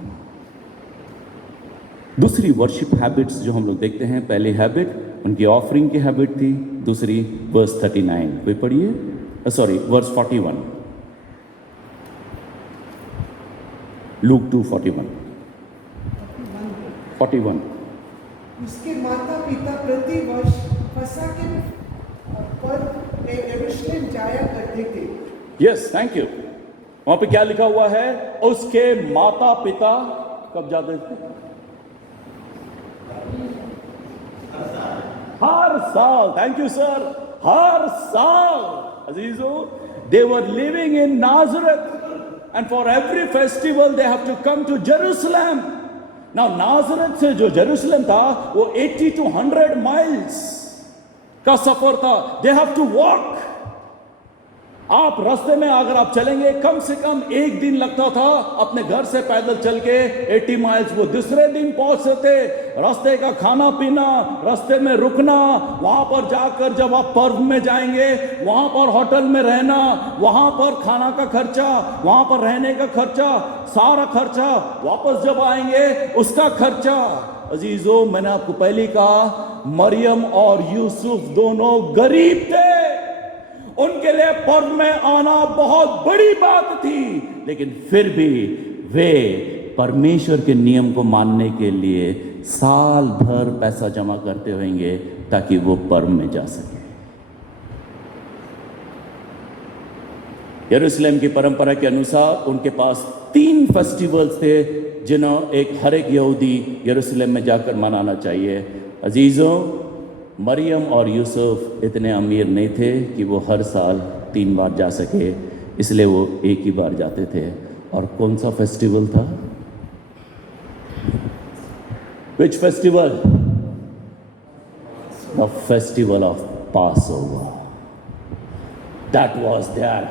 दूसरी वर्शिप हैबिट्स जो हम लोग देखते हैं, पहली हैबिट उनकी ऑफरिंग की हैबिट थी, दूसरी वर्स 39, कोई पढ़िए, वर्स 41, लूक 2:41। उसके माता पिता प्रति वर्ष फसह के पर्व में यरूशलेम जाया करते थे। Yes, thank you. वहां पे क्या लिखा हुआ है? उसके माता पिता कब जाते थे? हर साल। Thank you sir. हर साल अजीजों, they were living in Nazareth, and for every festival they have to come to Jerusalem. Now नाजरत से जो जेरूशलेम था वो 80 to 100 miles का सफर था। They have to walk. आप रास्ते में अगर आप चलेंगे, कम से कम एक दिन लगता था अपने घर से पैदल चल के 80 माइल्स। वो दूसरे दिन पहुंचते थे। रास्ते का खाना पीना, रास्ते में रुकना, वहां पर जाकर जब आप पर्व में जाएंगे वहां पर होटल में रहना, वहां पर खाना का खर्चा, वहां पर रहने का खर्चा, सारा खर्चा, वापस जब आएंगे उसका खर्चा। अजीजों, मैंने आपको पहले कहा, मरियम और यूसुफ दोनों गरीब थे। उनके लिए पर्व में आना बहुत बड़ी बात थी, लेकिन फिर भी वे परमेश्वर के नियम को मानने के लिए साल भर पैसा जमा करते होंगे ताकि वो पर्व में जा सके। यरूशलेम की परंपरा के अनुसार उनके पास 3 फेस्टिवल्स थे जिन्हें हर एक यहूदी यरूशलेम में जाकर मनाना चाहिए। अजीजों, मरियम और यूसुफ इतने अमीर नहीं थे कि वो हर साल 3 बार जा सके, इसलिए वो एक ही बार जाते थे। और कौन सा फेस्टिवल था? Which festival? The festival of Passover. That was their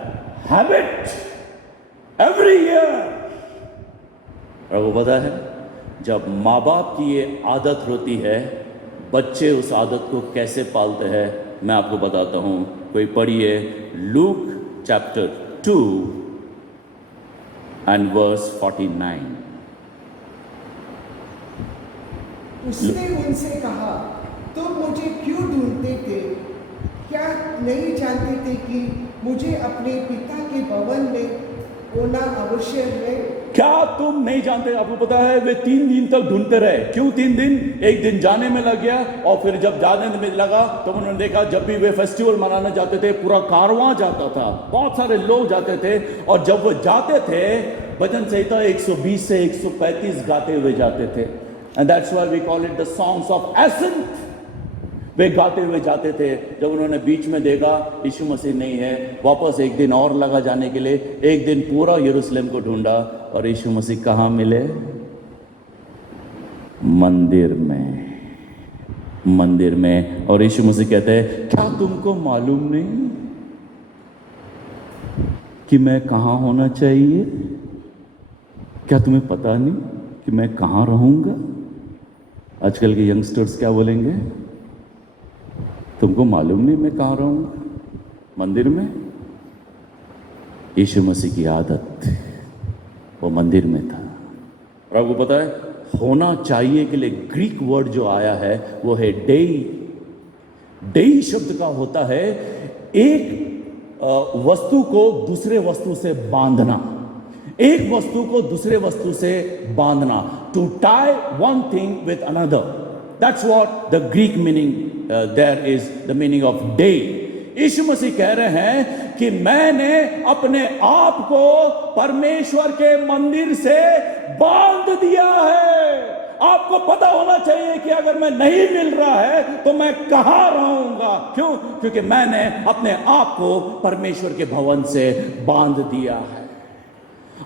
habit every year. और वो पता है, जब माँ बाप की ये आदत होती है, बच्चे उस आदत को कैसे पालते हैं मैं आपको बताता हूं। कोई पढ़िए लूक चैप्टर 2 एंड वर्स 49। उसने उनसे कहा, तुम मुझे क्यों ढूंढते थे? क्या नहीं जानते थे कि मुझे अपने पिता के भवन में होना आवश्यक है? क्या तुम नहीं जानते? आपको पता है वे 3 दिन तक ढूंढते रहे। क्यों 3 दिन? एक दिन जाने में लग गया, और फिर जब जाने में लगा तो उन्होंने देखा जब भी वे फेस्टिवल मनाने जाते थे पूरा कारवां जाता था, बहुत सारे लोग जाते थे। और जब वो जाते थे भजन संहिता 120 से 135 गाते हुए जाते थे। And that's why we call it the songs of ascent. वे गाते हुए जाते थे। जब उन्होंने बीच में देखा यीशु मसीह नहीं है, वापस एक दिन और लगा जाने के लिए, एक दिन पूरा यरूशलेम को ढूंढा, और यीशु मसीह कहाँ मिले? मंदिर में। और यीशु मसीह कहते हैं, क्या तुमको मालूम नहीं कि मैं कहाँ होना चाहिए? क्या तुम्हें पता नहीं कि मैं कहाँ रहूंगा? आजकल के यंगस्टर्स क्या बोलेंगे? तुमको मालूम नहीं मैं कहाँ रहूंगा? मंदिर में। यीशु मसीह की आदत वो मंदिर में था। और आपको पता है, होना चाहिए के लिए ग्रीक वर्ड जो आया है वो है डेई। डेई शब्द का होता है एक वस्तु को दूसरे वस्तु से बांधना, एक वस्तु को दूसरे वस्तु से बांधना, to tie one thing with another. That's what the Greek meaning there is the meaning of day. Yeshu Masih कह रहे हैं कि मैंने अपने आप को परमेश्वर के मंदिर से बांध दिया है। आपको पता होना चाहिए कि अगर मैं नहीं मिल रहा है तो मैं कहां रहूंगा। क्यों? क्योंकि मैंने अपने आप को परमेश्वर के भवन से बांध दिया है।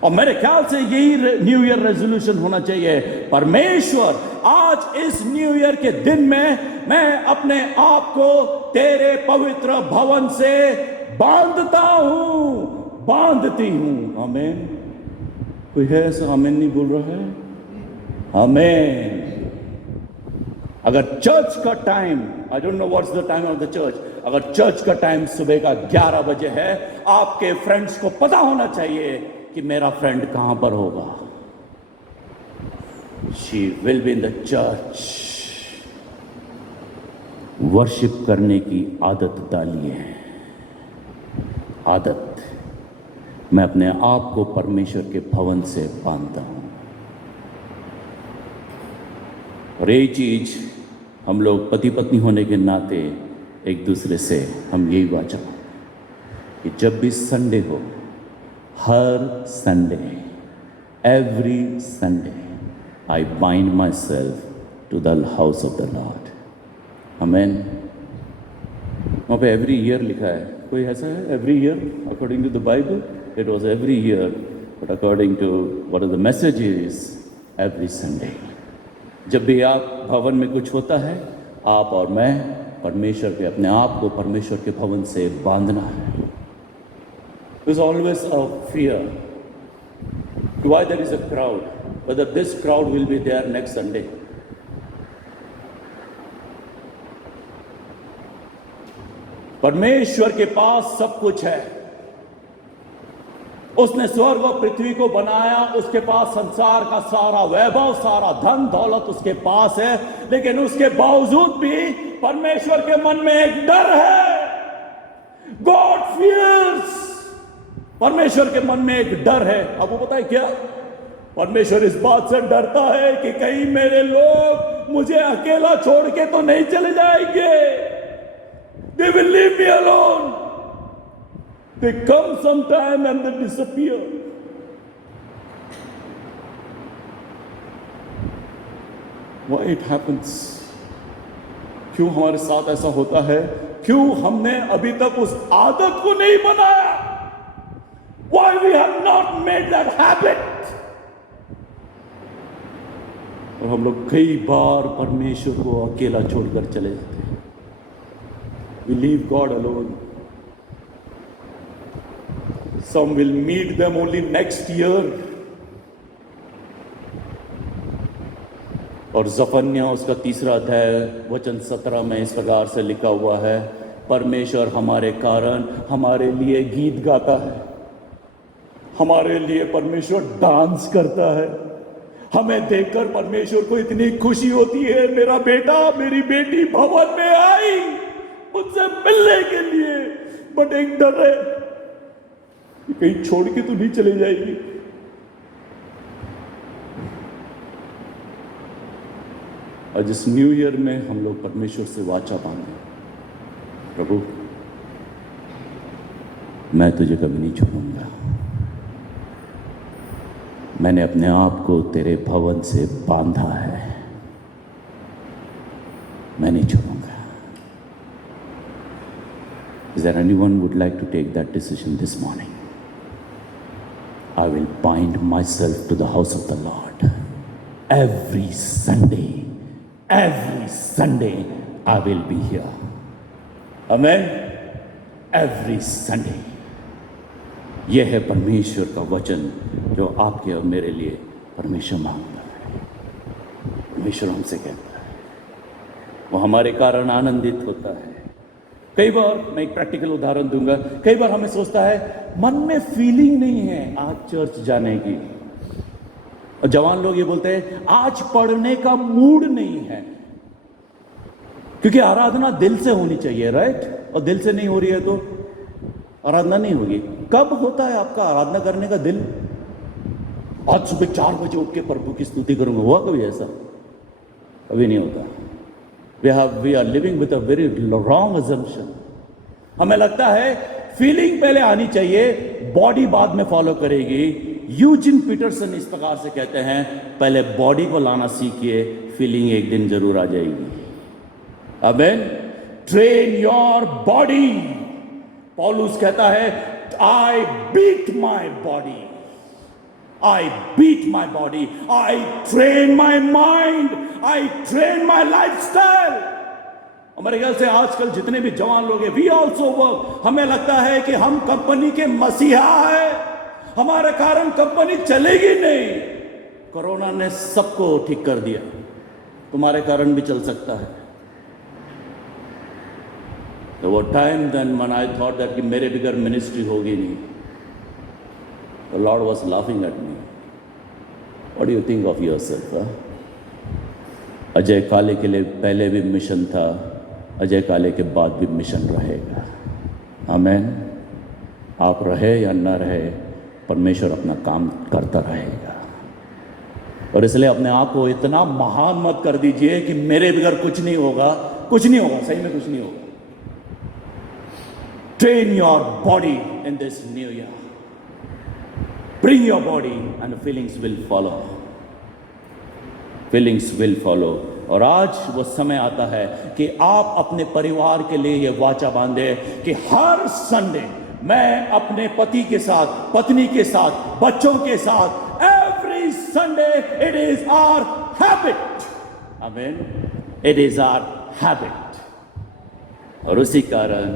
और मेरे ख्याल से यही न्यू ईयर रेजोल्यूशन होना चाहिए। परमेश्वर, आज इस न्यू ईयर के दिन में मैं अपने आप को तेरे पवित्र भवन से बांधता हूं, बांधती हूं। आमीन। कोई है ऐसा आमीन नहीं बोल रहा है? आमीन। अगर चर्च का time, I don't know what's the time of the church, अगर चर्च का टाइम सुबह का 11 बजे है, आपके फ्रेंड्स को पता होना चाहिए कि मेरा फ्रेंड कहां पर होगा। She will be in the church. Worship करने की आदत डालिए, आदत। मैं अपने आप को परमेश्वर के भवन से बांधता हूं। और ये चीज हम लोग पति पत्नी होने के नाते एक दूसरे से हम यही वाचा कि जब भी संडे हो, हर Sunday, every Sunday, I bind myself to the house of the Lord. आमीन। वहाँ पे एवरी ईयर लिखा है, कोई ऐसा है? Every year according to the Bible it was every year, but according to what the message is every Sunday. जब भी आप भवन में कुछ होता है, आप और मैं परमेश्वर के अपने आप को परमेश्वर के भवन से बांधना है। There's always a fear. Why there is a crowd? Whether this crowd will be there next Sunday. परमेश्वर के पास सब कुछ है। उसने स्वर्ग और पृथ्वी को बनाया, उसके पास संसार का सारा वैभव, सारा धन दौलत उसके पास है, लेकिन उसके बावजूद भी परमेश्वर के मन में एक डर है। God fears. परमेश्वर के मन में एक डर है। आपको पता है क्या? परमेश्वर इस बात से डरता है कि कहीं मेरे लोग मुझे अकेला छोड़ के तो नहीं चले जाएंगे। They will leave me alone. They come sometime and they disappear. Why it happens? क्यों हमारे साथ ऐसा होता है? क्यों हमने अभी तक उस आदत को नहीं बनाया? Why we have not made that habit? और हम लोग कई बार परमेश्वर को अकेला छोड़कर चले जाते हैं। We leave God alone. Some will meet them only next year. और जफन्या उसका 3 अध्याय वचन 17 में इस प्रकार से लिखा हुआ है, परमेश्वर हमारे कारण हमारे लिए गीत गाता है, हमारे लिए परमेश्वर डांस करता है। हमें देखकर परमेश्वर को इतनी खुशी होती है, मेरा बेटा मेरी बेटी भवन में आई मुझसे मिलने के लिए, बट एक डर है कि कहीं छोड़ के तो नहीं चले जाएगी। और जिस न्यू ईयर में हम लोग परमेश्वर से वाचा बांधे, प्रभु मैं तुझे कभी नहीं छोड़ूंगा। मैंने अपने आप को तेरे भवन से बांधा है, मैं नहीं छोड़ूंगा। Is there anyone would like to take that decision this morning? I will bind myself to the house of the Lord. Every Sunday I will be here. Amen? Every Sunday. यह है परमेश्वर का वचन जो आपके और मेरे लिए परमेश्वर मांगता है। परमेश्वर हमसे कहता है, वो हमारे कारण आनंदित होता है। कई बार मैं एक प्रैक्टिकल उदाहरण दूंगा। कई बार हमें सोचता है मन में फीलिंग नहीं है आज चर्च जाने की, और जवान लोग ये बोलते हैं आज पढ़ने का मूड नहीं है, क्योंकि आराधना दिल से होनी चाहिए, राइट? और दिल से नहीं हो रही है तो आराधना नहीं होगी। कब होता है आपका आराधना करने का दिल? आज सुबह 4 बजे उठ के प्रभु की स्तुति करूंगा, हुआ कभी ऐसा? कभी नहीं होता। We are living with a very wrong assumption. हमें लगता है फीलिंग पहले आनी चाहिए, बॉडी बाद में फॉलो करेगी। यूजिन पीटरसन इस प्रकार से कहते हैं, पहले बॉडी को लाना सीखिए, फीलिंग एक दिन जरूर आ जाएगी। आमीन। Train your body. पौलुस कहता है, I beat my body. I beat my body, I train my mind, I train my lifestyle. हमारे ख्याल से आजकल जितने भी जवान लोग हैं, वी ऑल्सो वर्क, हमें लगता है कि हम कंपनी के मसीहा है, हमारे कारण कंपनी चलेगी नहीं। कोरोना ने सबको ठीक कर दिया, तुम्हारे कारण भी चल सकता है। There was time then when I thought that कि मेरे बगैर मिनिस्ट्री होगी नहीं। The Lord was laughing at me. What do you think of yourself? Huh? Ajay काले के लिए पहले भी मिशन था, अजय काले के बाद भी मिशन रहेगा। आमेन। आप रहे या न रहे, परमेश्वर अपना काम करता रहेगा। और इसलिए अपने आप को इतना महान मत कर दीजिए कि मेरे बगैर कुछ नहीं होगा। कुछ नहीं होगा, सही में कुछ नहीं होगा। Train your body in this new year. Bring your body and feelings will follow. Feelings will follow. और आज वो समय आता है कि आप अपने परिवार के लिए ये वाचा बांधे कि हर संडे मैं अपने पति के साथ, पत्नी के साथ, बच्चों के साथ, every Sunday it is our habit. Amen. It is our habit. और उसी कारण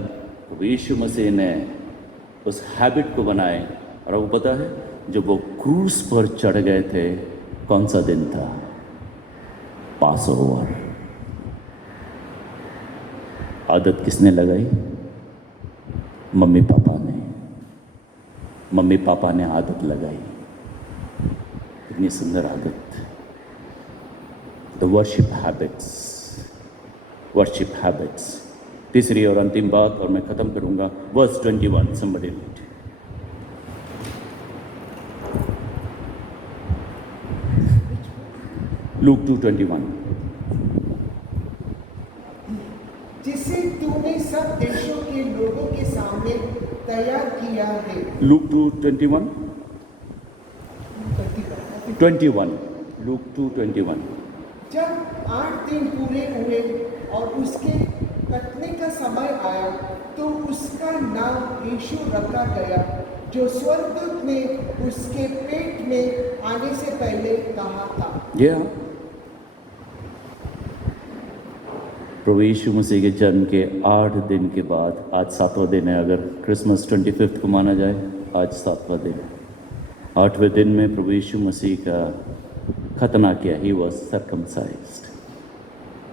प्रभु यीशु मसीह ने उस हैबिट को बनाए। और आपको पता है जब वो क्रूस पर चढ़ गए थे, कौन सा दिन था? पास ओवर। आदत किसने लगाई? मम्मी पापा ने। मम्मी पापा ने आदत लगाई। कितनी सुंदर आदत। The worship habits, worship habits. तीसरी और अंतिम बात, और मैं खत्म करूंगा, वर्स 21, somebody read. Luke 2:21. जिसे तूने सब देशों के लोगों के सामने तैयार किया है। Luke 2:21. 21. Luke 2:21. जब 8 दिन पूरे हुए और उसके कटने का समय आया तो उसका नाम यीशु रखा गया, जो स्वर्गदूत ने उसके पेट में आने से पहले कहा था। प्रभु यीशु मसीह के जन्म के 8 दिन के बाद आज 7वां दिन है। अगर क्रिसमस 25 को माना जाए, आज 7वां दिन है। 8वें दिन में प्रभु यीशु मसीह का खतना किया। He was circumcised.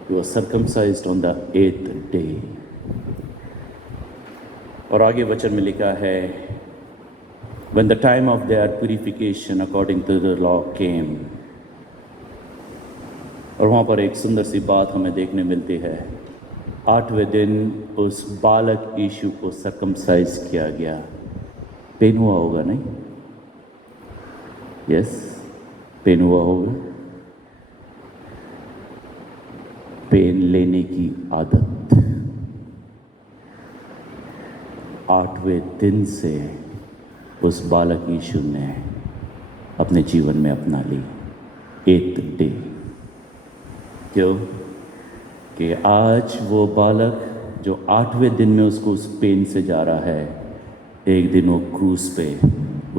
He was circumcised on the 8th day. और आगे वचन में लिखा है, when the time of their purification according to the law came. और वहाँ पर एक सुंदर सी बात हमें देखने मिलती है। 8वें दिन उस बालक यीशु को सर्कमसाइज किया गया। पेन हुआ होगा, नहीं? यस, पेन हुआ होगा। पेन लेने की आदत 8वें दिन से उस बालक यीशु ने अपने जीवन में अपना ली। 8th day. क्यों? कि आज वो बालक जो 8वें दिन में उसको उस पेन से जा रहा है, एक दिन वो क्रूस पे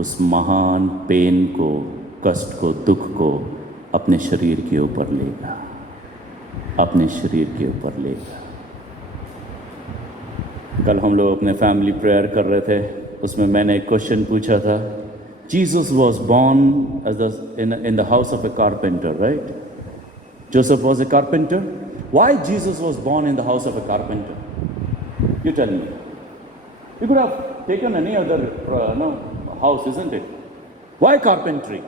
उस महान पेन को, कष्ट को, दुख को अपने शरीर के ऊपर लेगा, अपने शरीर के ऊपर लेगा। कल हम लोग अपने फैमिली प्रेयर कर रहे थे, उसमें मैंने एक क्वेश्चन पूछा था। Jesus was born in the house of A carpenter, right? Joseph was a carpenter. Why Jesus was born in the house of a carpenter? You tell me. You could have taken any other house, isn't it? Why carpentry?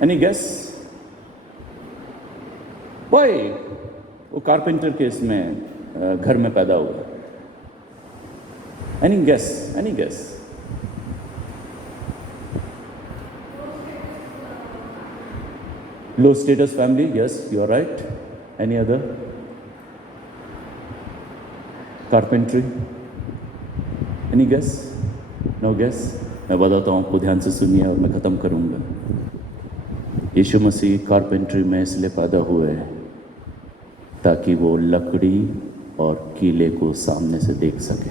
Any guess? Why? वो carpenter के इसमें घर में पैदा हुआ। Any guess? Any guess? Low status family, yes, you are right. Any other? Carpentry? Any guess? No guess? मैं बताता हूँ, आपको ध्यान से सुनिए और मैं ख़त्म करूँगा। यीशु मसीह कारपेंट्री में इसलिए पैदा हुए ताकि वो लकड़ी और कीले को सामने से देख सके।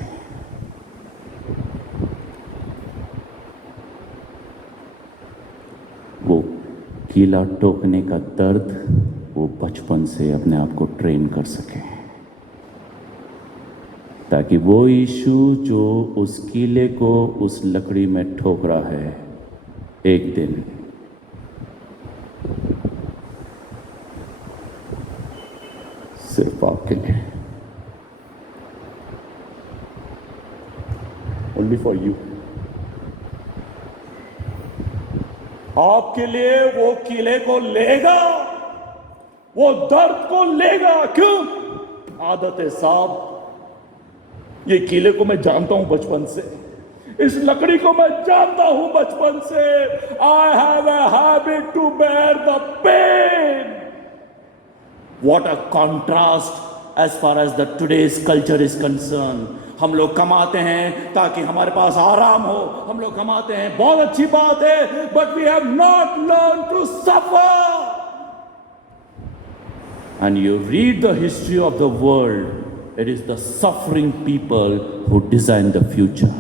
कीला ठोकने का दर्द वो बचपन से अपने आप को ट्रेन कर सके, ताकि वो यीशु जो उस कीले को उस लकड़ी में ठोक रहा है, एक दिन सिर्फ आपके लिए, ओनली फॉर यू, आपके लिए वो कीले को लेगा, वो दर्द को लेगा। क्यों? आदत है साहब, ये कीले को मैं जानता हूं बचपन से, इस लकड़ी को मैं जानता हूं बचपन से। I have a habit to bear the pain. What a contrast as far as the today's culture is concerned. हम लोग कमाते हैं ताकि हमारे पास आराम हो, हम लोग कमाते हैं, बहुत अच्छी बात है, but we have not learned to suffer. And you read the history of the world, it is the suffering people who design the future.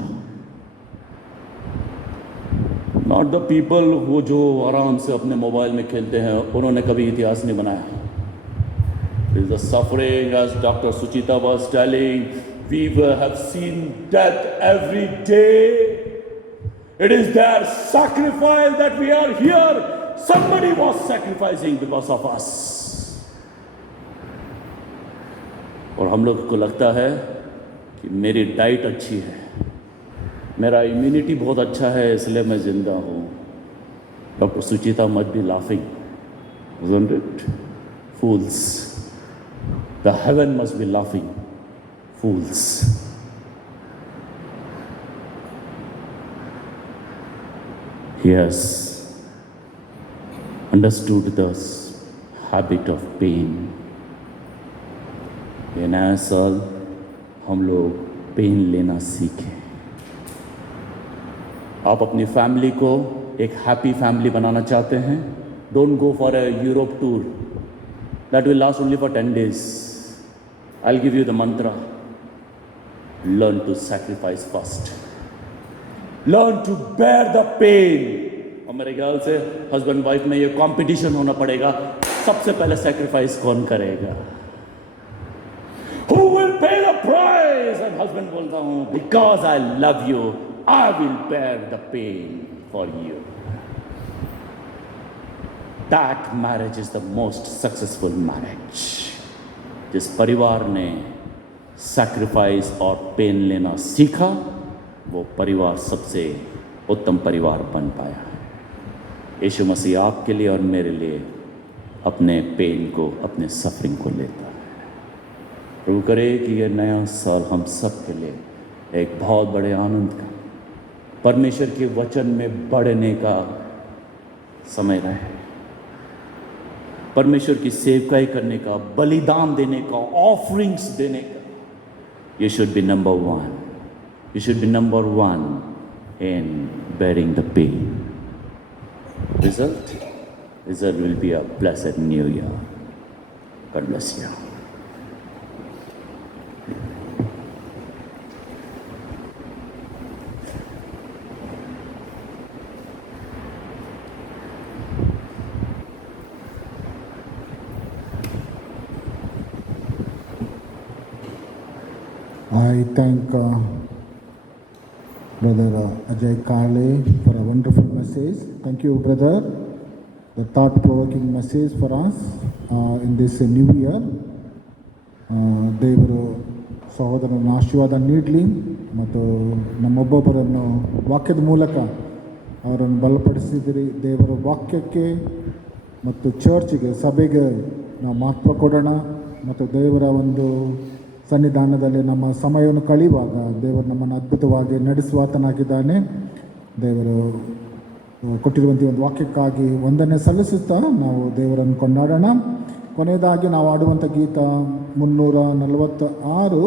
Not the people who जो आराम से अपने मोबाइल में खेलते हैं, उन्होंने कभी इतिहास नहीं बनाया. It is the suffering, as Dr. Suchita was telling, we have seen death every day. It is their sacrifice that we are here. Somebody was sacrificing because of us. और हम लोग को लगता है कि मेरी डाइट अच्छी है, मेरा इम्यूनिटी बहुत अच्छा है, इसलिए मैं जिंदा हूँ. Dr. Suchita must be laughing, isn't it? Fools. The heaven must be laughing. Fools. He has understood the habit of pain. ये नया साल हम लोग पेन लेना सीखें. आप अपनी फैमिली को एक हैप्पी फैमिली बनाना चाहते हैं? Don't go for a Europe tour. That will last only for 10 days. I'll give you the mantra. Learn to sacrifice first. Learn to bear the pain. और मेरे ख्याल से हस्बैंड वाइफ में ये कंपटीशन होना पड़ेगा, सबसे पहले सैक्रिफाइस कौन करेगा. Who will pay the price? And husband बोलता हूँ, because I love you, I will bear the pain for you. That marriage is the most successful marriage. जिस परिवार ने सैक्रिफाइस और पेन लेना सीखा, वो परिवार सबसे उत्तम परिवार बन पाया है. यीशु मसीह आपके लिए और मेरे लिए अपने पेन को, अपने सफरिंग को लेता है. प्रभु करे कि यह नया साल हम सब के लिए एक बहुत बड़े आनंद का, परमेश्वर के वचन में बढ़ने का समय रहे, परमेश्वर की सेवकाई करने का, बलिदान देने का, ऑफरिंग्स देने का. You should be number one. You should be number one in bearing the pain. Result will be a blessed new year. God bless you. I thank Brother Ajay Kale for a wonderful message. Thank you, brother. The thought-provoking message for us in this new year. ದೇವರು ಸಹೋದರನ ಆಶೀರ್ವಾದ ನೀಡಲಿ ಮತ್ತು ನಮ್ಮೊಬ್ಬೊಬ್ಬರನ್ನು ವಾಕ್ಯದ ಮೂಲಕ ಅವರನ್ನು ಬಲಪಡಿಸಿದಿರಿ. ದೇವರ ವಾಕ್ಯಕ್ಕೆ ಮತ್ತು ಚರ್ಚ್ಗೆ, ಸಭೆಗೆ ನಾವು ಮಹತ್ವ ಕೊಡೋಣ ಮತ್ತು ದೇವರ ಒಂದು ಸನ್ನಿಧಾನದಲ್ಲಿ ನಮ್ಮ ಸಮಯವನ್ನು ಕಳೆಯುವಾಗ ದೇವರು ನಮ್ಮನ್ನು ಅದ್ಭುತವಾಗಿ ನಡೆಸುವಾತನಾಗಿದ್ದಾನೆ. ದೇವರು ಕೊಟ್ಟಿರುವಂಥ ಒಂದು ವಾಕ್ಯಕ್ಕಾಗಿ ವಂದನೆ ಸಲ್ಲಿಸುತ್ತಾ ನಾವು ದೇವರನ್ನು ಕೊಂಡಾಡೋಣ. ಕೊನೆಯದಾಗಿ ನಾವು ಆಡುವಂಥ ಗೀತ 346,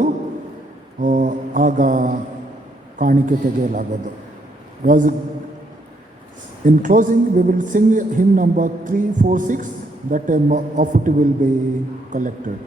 ಆಗ ಕಾಣಿಕೆ ತೆಗೆಯಲಾಗದು. In closing, we will sing hymn number 346, that time offering will be collected.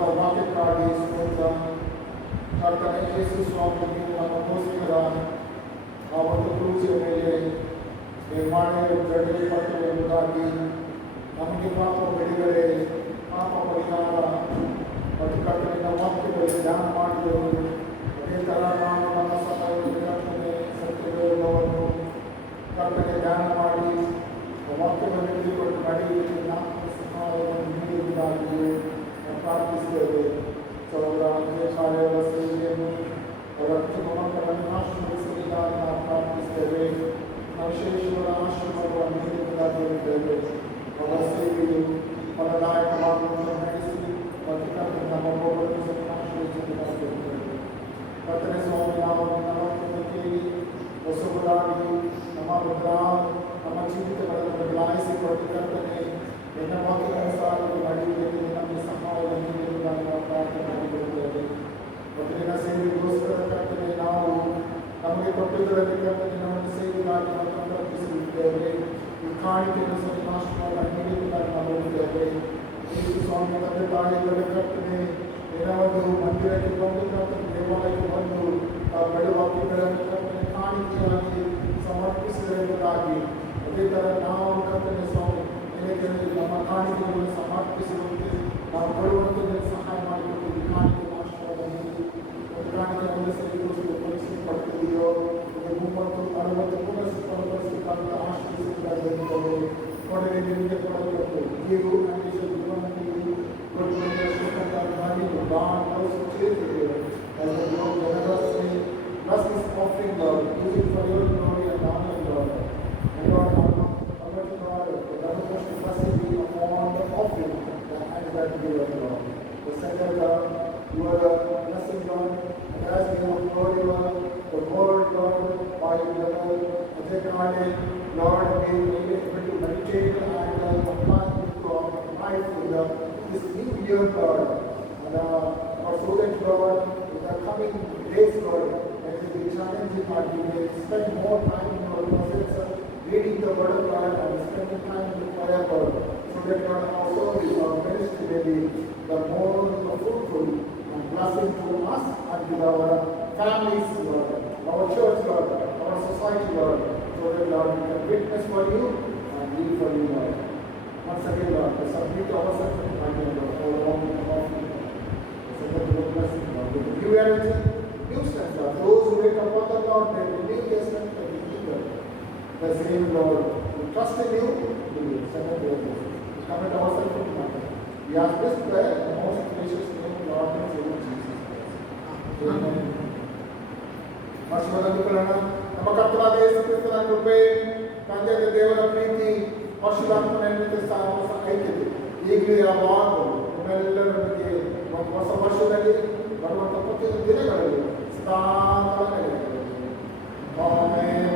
ಕೊಡುವಂಥ ವಾಕ್ಯಕ್ಕಾಗಿ ಸ್ತೋತ್ರ. ಕರ್ತನೇ ಯೇಸು ಸ್ವಾಮಿ, ನೀವು ನಮಗೋಸ್ಕರ ಆ ಒಂದು ಕ್ರೂಸಿನ ಮೇಲೆ ನಿರ್ಮಾಣ ಜಡಿಯಲ್ಪಟ್ಟು ಎಂಬುದಾಗಿ ನಮಗೆ ಪಾಪ ಬಿಡುಗಡೆ, ಪಾಪ ಪರಿಹಾರ ಮತ್ತು ಕರ್ತನಿನ ವಾಕ್ಯಗಳು ಧ್ಯಾನ ಮಾಡಿದೆವು. ಅದೇ ಥರ ನಾನು ನನ್ನ ಸಮಯದಲ್ಲಿ ಕರ್ತನೆ ಸತ್ಯಗಳನ್ನು ಕರ್ತನೆ ಧ್ಯಾನ ಮಾಡಿ ವಾಕ್ಯವನ್ನು ತಿಳಿದುಕೊಂಡು ನಡೆಯುವುದಕ್ಕೆ ನಾವು ಸಹಾಯವನ್ನು ನೀಡುವುದಾಗಿ ಪ್ರಾರ್ಥಿಸುತ್ತೇವೆ. ಸಹೋದರ ಕಾರ್ಯದ ಸೇವೆಯನ್ನು ಅವರ ಮಕ್ಕಳನ್ನು ಆಶೀರ್ವದಿಸುವುದಾಗಿ ನಾವು ಪ್ರಾರ್ಥಿಸುತ್ತೇವೆ. ವಿಶೇಷವಾದ ಆಶೀರ್ವಾದವನ್ನು ನೀಡುವುದಾಗಿ ಇರುತ್ತೇವೆ. ಅವರ ಸೇವೆಯು ಫಲದಾಯಕವಾಗುವಂತೆ ನಡೆಸಿ ಮತ್ತು ಕರ್ತನೆ ನಮ್ಮ ಒಬ್ಬೊಬ್ಬರನ್ನು ಆಶೀರ್ವದಿಸುವುದಾಗಿ ಇರುತ್ತೇವೆ. ಕರ್ತನೆ ಸ್ವಾಮಿ, ನಾವು ನನ್ನ ವಾಕ್ಯವನ್ನು ಕೇಳಿ ಹೊಸಬರಾಗಿ ನಮ್ಮ ಜೀವಿತಗಳನ್ನು ಬದಲಾಯಿಸಿಕೊಂಡು ಕರ್ತನೆ ನಿನ್ನ ವಾಕ್ಯಾನುಸಾರ ನಡೆಯುವುದಕ್ಕೆ ನಮಗೆ ಸಹಾಯವನ್ನು ನೀಡುವುದಾಗಿ ನಾವು ಪ್ರಾರ್ಥನೆ ಮಾಡಿಕೊಳ್ಳುತ್ತೇವೆ. ಮತ್ತು ನಿನ್ನ ಸೇವೆಗೋಸ್ಕರ ಕರ್ತನೆ ನಾವು ನಮಗೆ ಕೊಟ್ಟಿದ್ದರಲ್ಲಿ ಕರ್ತನೆ ನಮ್ಮನ್ನು ಸೇವೆಗಾಗಿ ನಾವು ಸಮರ್ಪಿಸಿರುತ್ತೇವೆ. ಈ ಕಾಣಿಕೆಯನ್ನು ಸರಿನಾಶವಾಗಿ ನೀಡುವುದಾಗಿ ನಾವು ಹೋಗುತ್ತೇವೆ. ಯೇಸು ಸ್ವಾಮಿ ತಂದೆ ತಾಯಿಗಳ ಕರ್ತನೆ ನಿನ್ನ ಒಂದು ಮಂದಿರಕ್ಕೆ ಬಂದು ಕರ್ತನೆ ದೇವಾಲಯಕ್ಕೆ ಬಂದು ಆ ಬೆಳವಾಕ್ಯಗಳನ್ನು ಕರ್ತನೆ ಕಾಣಿಕೆಯಾಗಿ ಸಮರ್ಪಿಸಿರುವುದಾಗಿ ಅದೇ ಥರ ನಾವು ಕರ್ತನೆ ಸ್ವಾಮಿ ನಮ್ಮ ಕಾಣಿಕೆಗಳನ್ನು ಸಮರ್ಪಿಸುವಂತೆ ನಾವು ಕೊಡುವಂತೆ ಸಹಾಯ ಮಾಡಿಕೊಂಡು ಈ ಕಾಣಿಕೆಯನ್ನು ಆಶೀರ್ವಾದ ನೀಡಿ ಒಂದು ಕಾಣಿಕೆಯನ್ನು ಸರಿಗೋಸ್ಕರ ಪರಿಶೀಲಿಸಲ್ಪಟ್ಟಿದೆಯೋ ಇದು 30-60 ಪುನಃ ಆಶೀರ್ವಿಸುವುದಾಗಿರುತ್ತದೆ. ಕೊಡಲಿ ನಿಮಗೆ ಕೊಡಬೇಕು ನೀವು God knows what you do. As the Lord generously bless this offering, Lord, use it for your glory and honor, Lord. And Lord, Almighty God, the double-portion blessing be upon the offering that hands back to you, Lord. The second, you are the blessing, Lord, and as you have Lord, you are the word, Lord, by your Lord, Lord, may we be able to meditate and apply it to our life in this new year, Lord. Our students, Lord, in the coming days, Lord, as we challenge our may spend more time in our presence, reading the Word of God and spending time in the prayer, Lord, so that God also is our ministry may be the more fruitful and blessing to us and to our families, Lord, our church, Lord, our society, Lord, so that, Lord, we can witness for you and live for you, Lord. Once again, Lord, we submit ourselves to you, Lord, for the moment of offering. New energy, new strength, Lord. Those who wait upon the Lord, they will renew their strength and be eager. The same, Lord, we trust in you, we will second your will. We commit ourselves to you. We ask this prayer in the most gracious name of Lord and Savior Jesus Christ. Amen. ಆಶೀರ್ವಾದಗಳನ್ನು ನಮ್ಮ ಕರ್ತನಾದ ಯೇಸು ಕ್ರಿಸ್ತನ ಕೃಪೆ, ತಂದೆಯ ದೇವರ ಪ್ರೀತಿ, ಆಶೀರ್ವಾದವನ್ನು ಐಕ್ಯತೆ ಈಗಲೂ ಯಾವಾಗಲೂ ನಿಮ್ಮೆಲ್ಲರೊಂದಿಗೆ ಮತ್ತು ಹೊಸ ವರ್ಷದಲ್ಲಿ ಬರುವಂಥ ಪ್ರತಿಯೊಂದು ದಿನಗಳಲ್ಲಿ ಸದಾ ಆಮೆನ್.